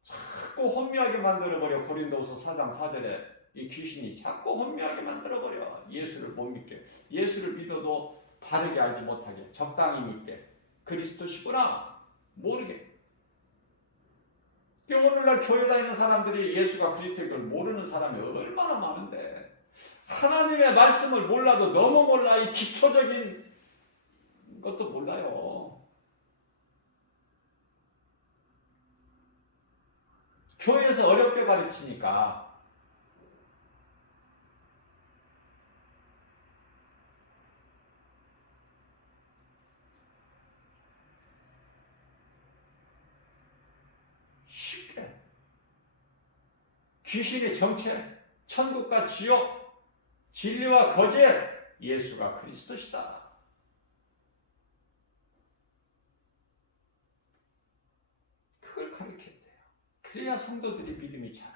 자꾸 혼미하게 만들어버려. 고린도후서 4장 4절에 이 귀신이 자꾸 혼미하게 만들어버려. 예수를 못 믿게. 예수를 믿어도 바르게 알지 못하게. 적당히 믿게. 그리스도시구나 모르게. 오늘날 교회 다니는 사람들이 예수가 그리스도인 걸 모르는 사람이 얼마나 많은데, 하나님의 말씀을 몰라도 너무 몰라. 이 기초적인 것도 몰라요. 교회에서 어렵게 가르치니까 쉽게 귀신의 정체, 천국과 지옥, 진리와 거짓, 예수가 그리스도시다. 그걸 가르쳐야 돼요. 그래야 성도들이 믿음이 자라.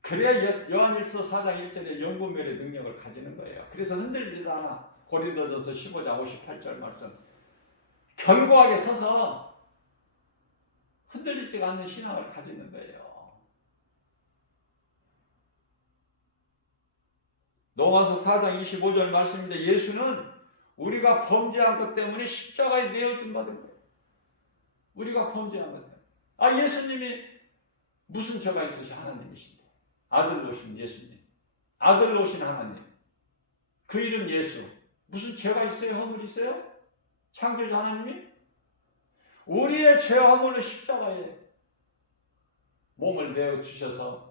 그래야 요한일서 4장 1절에 영분별의 능력을 가지는 거예요. 그래서 흔들리지도 않아. 고린도전서 15장 58절 말씀. 견고하게 서서 흔들리지가 않는 신앙을 가지는 거예요. 로마서 4장 25절 말씀인데, 예수는 우리가 범죄한 것 때문에 십자가에 내어준 바 된 거예요. 우리가 범죄한 것 때문에. 예수님이 무슨 죄가 있으신 하나님이신데, 아들로 오신 예수님, 아들로 오신 하나님, 그 이름 예수, 무슨 죄가 있어요? 허물이 있어요? 창조주 하나님이 우리의 죄와 허물로 십자가에 몸을 내어 주셔서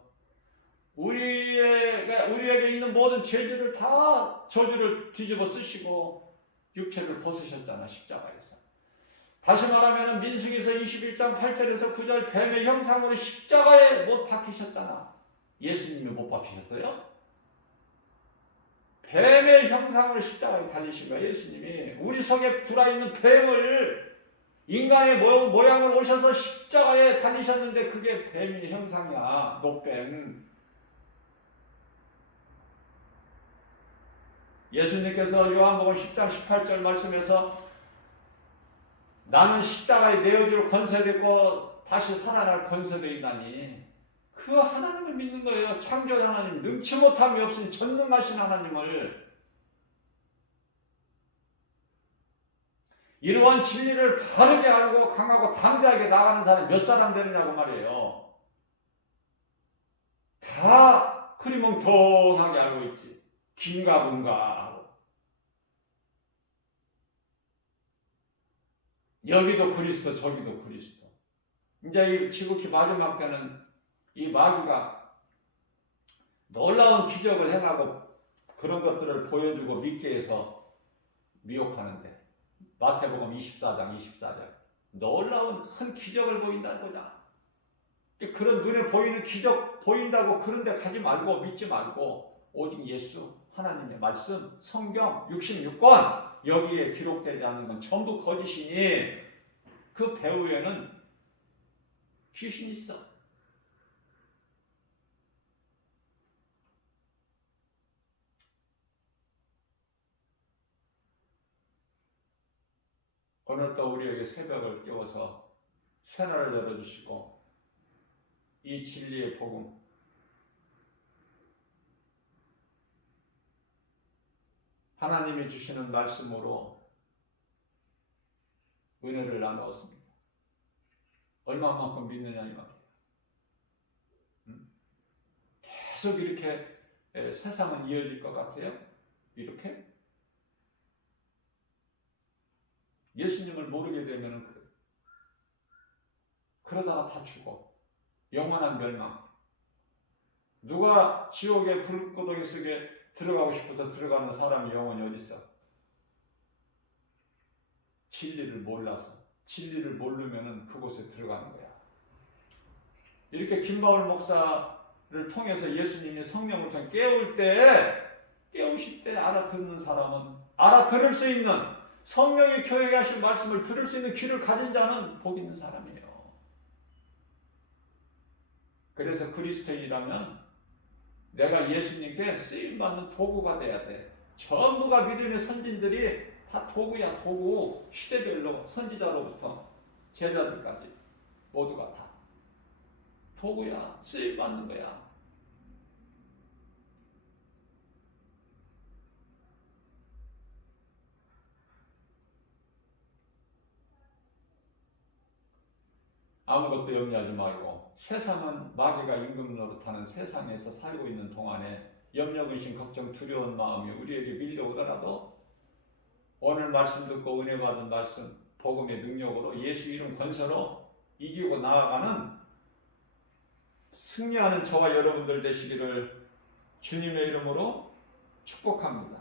우리에게 있는 모든 죄들을 다 저주를 뒤집어 쓰시고 육체를 벗으셨잖아, 십자가에서. 다시 말하면 민수기서 21장 8절에서 9절 뱀의 형상으로 십자가에 못 박히셨잖아. 예수님이 못 박히셨어요? 뱀의 형상으로 십자가에 달리신 거야. 예수님이 우리 속에 들어있는 뱀을, 인간의 모양을 오셔서 십자가에 달리셨는데 그게 뱀의 형상이야. 녹뱀. 예수님께서 요한복음 10장 18절 말씀에서 나는 십자가에 내어줄 권세도 있고 다시 살아날 권세도 있나니, 그 하나님을 믿는 거예요. 창조주 하나님, 능치 못함이 없으신 전능하신 하나님을. 이러한 진리를 바르게 알고 강하고 담대하게 나가는 사람이 몇 사람 되느냐고 말이에요. 다 흐리멍텅하게 알고 있지. 긴가분가 하고. 여기도 그리스도, 저기도 그리스도. 이제 이 지극히 마지막 때는 이 마귀가 놀라운 기적을 행하고 그런 것들을 보여주고 믿게 해서 미혹하는데, 마태복음 24장 놀라운 큰 기적을 보인다는 거잖아. 그런 눈에 보이는 기적 보인다고 그런 데 가지 말고 믿지 말고 오직 예수 하나님의 말씀 성경 66권 여기에 기록되지 않는 건 전부 거짓이니 그 배후에는 귀신이 있어. 오늘도 우리에게 새벽을 깨워서 새날을 열어주시고 이 진리의 복음, 하나님이 주시는 말씀으로 은혜를 나누었습니다. 얼마만큼 믿느냐 이 말이에요. 계속 이렇게 세상은 이어질 것 같아요? 이렇게? 예수님을 모르게 되면 그래. 그러다가 다 죽어. 영원한 멸망. 누가 지옥의 불구덩이 속에 들어가고 싶어서 들어가는 사람이 영원히 어디 있어? 진리를 몰라서. 진리를 모르면 그곳에 들어가는 거야. 이렇게 김바울 목사를 통해서 예수님이 성령을 통해 깨우실 때 알아듣는 사람은, 알아들을 수 있는, 성령이 교회에 하신 말씀을 들을 수 있는 귀를 가진 자는 복 있는 사람이에요. 그래서 그리스도인이라면 내가 예수님께 쓰임받는 도구가 돼야 돼. 전부가 믿음의 선진들이 다 도구야, 도구. 시대별로 선지자로부터 제자들까지 모두가 다 도구야. 쓰임받는 거야. 아무것도 염려하지 말고 세상은 마귀가 임금 노릇하는 세상에서 살고 있는 동안에 염려, 근심, 걱정, 두려운 마음이 우리에게 밀려오더라도 오늘 말씀 듣고 은혜 받은 말씀, 복음의 능력으로 예수 이름 권세로 이기고 나아가는 승리하는 저와 여러분들 되시기를 주님의 이름으로 축복합니다.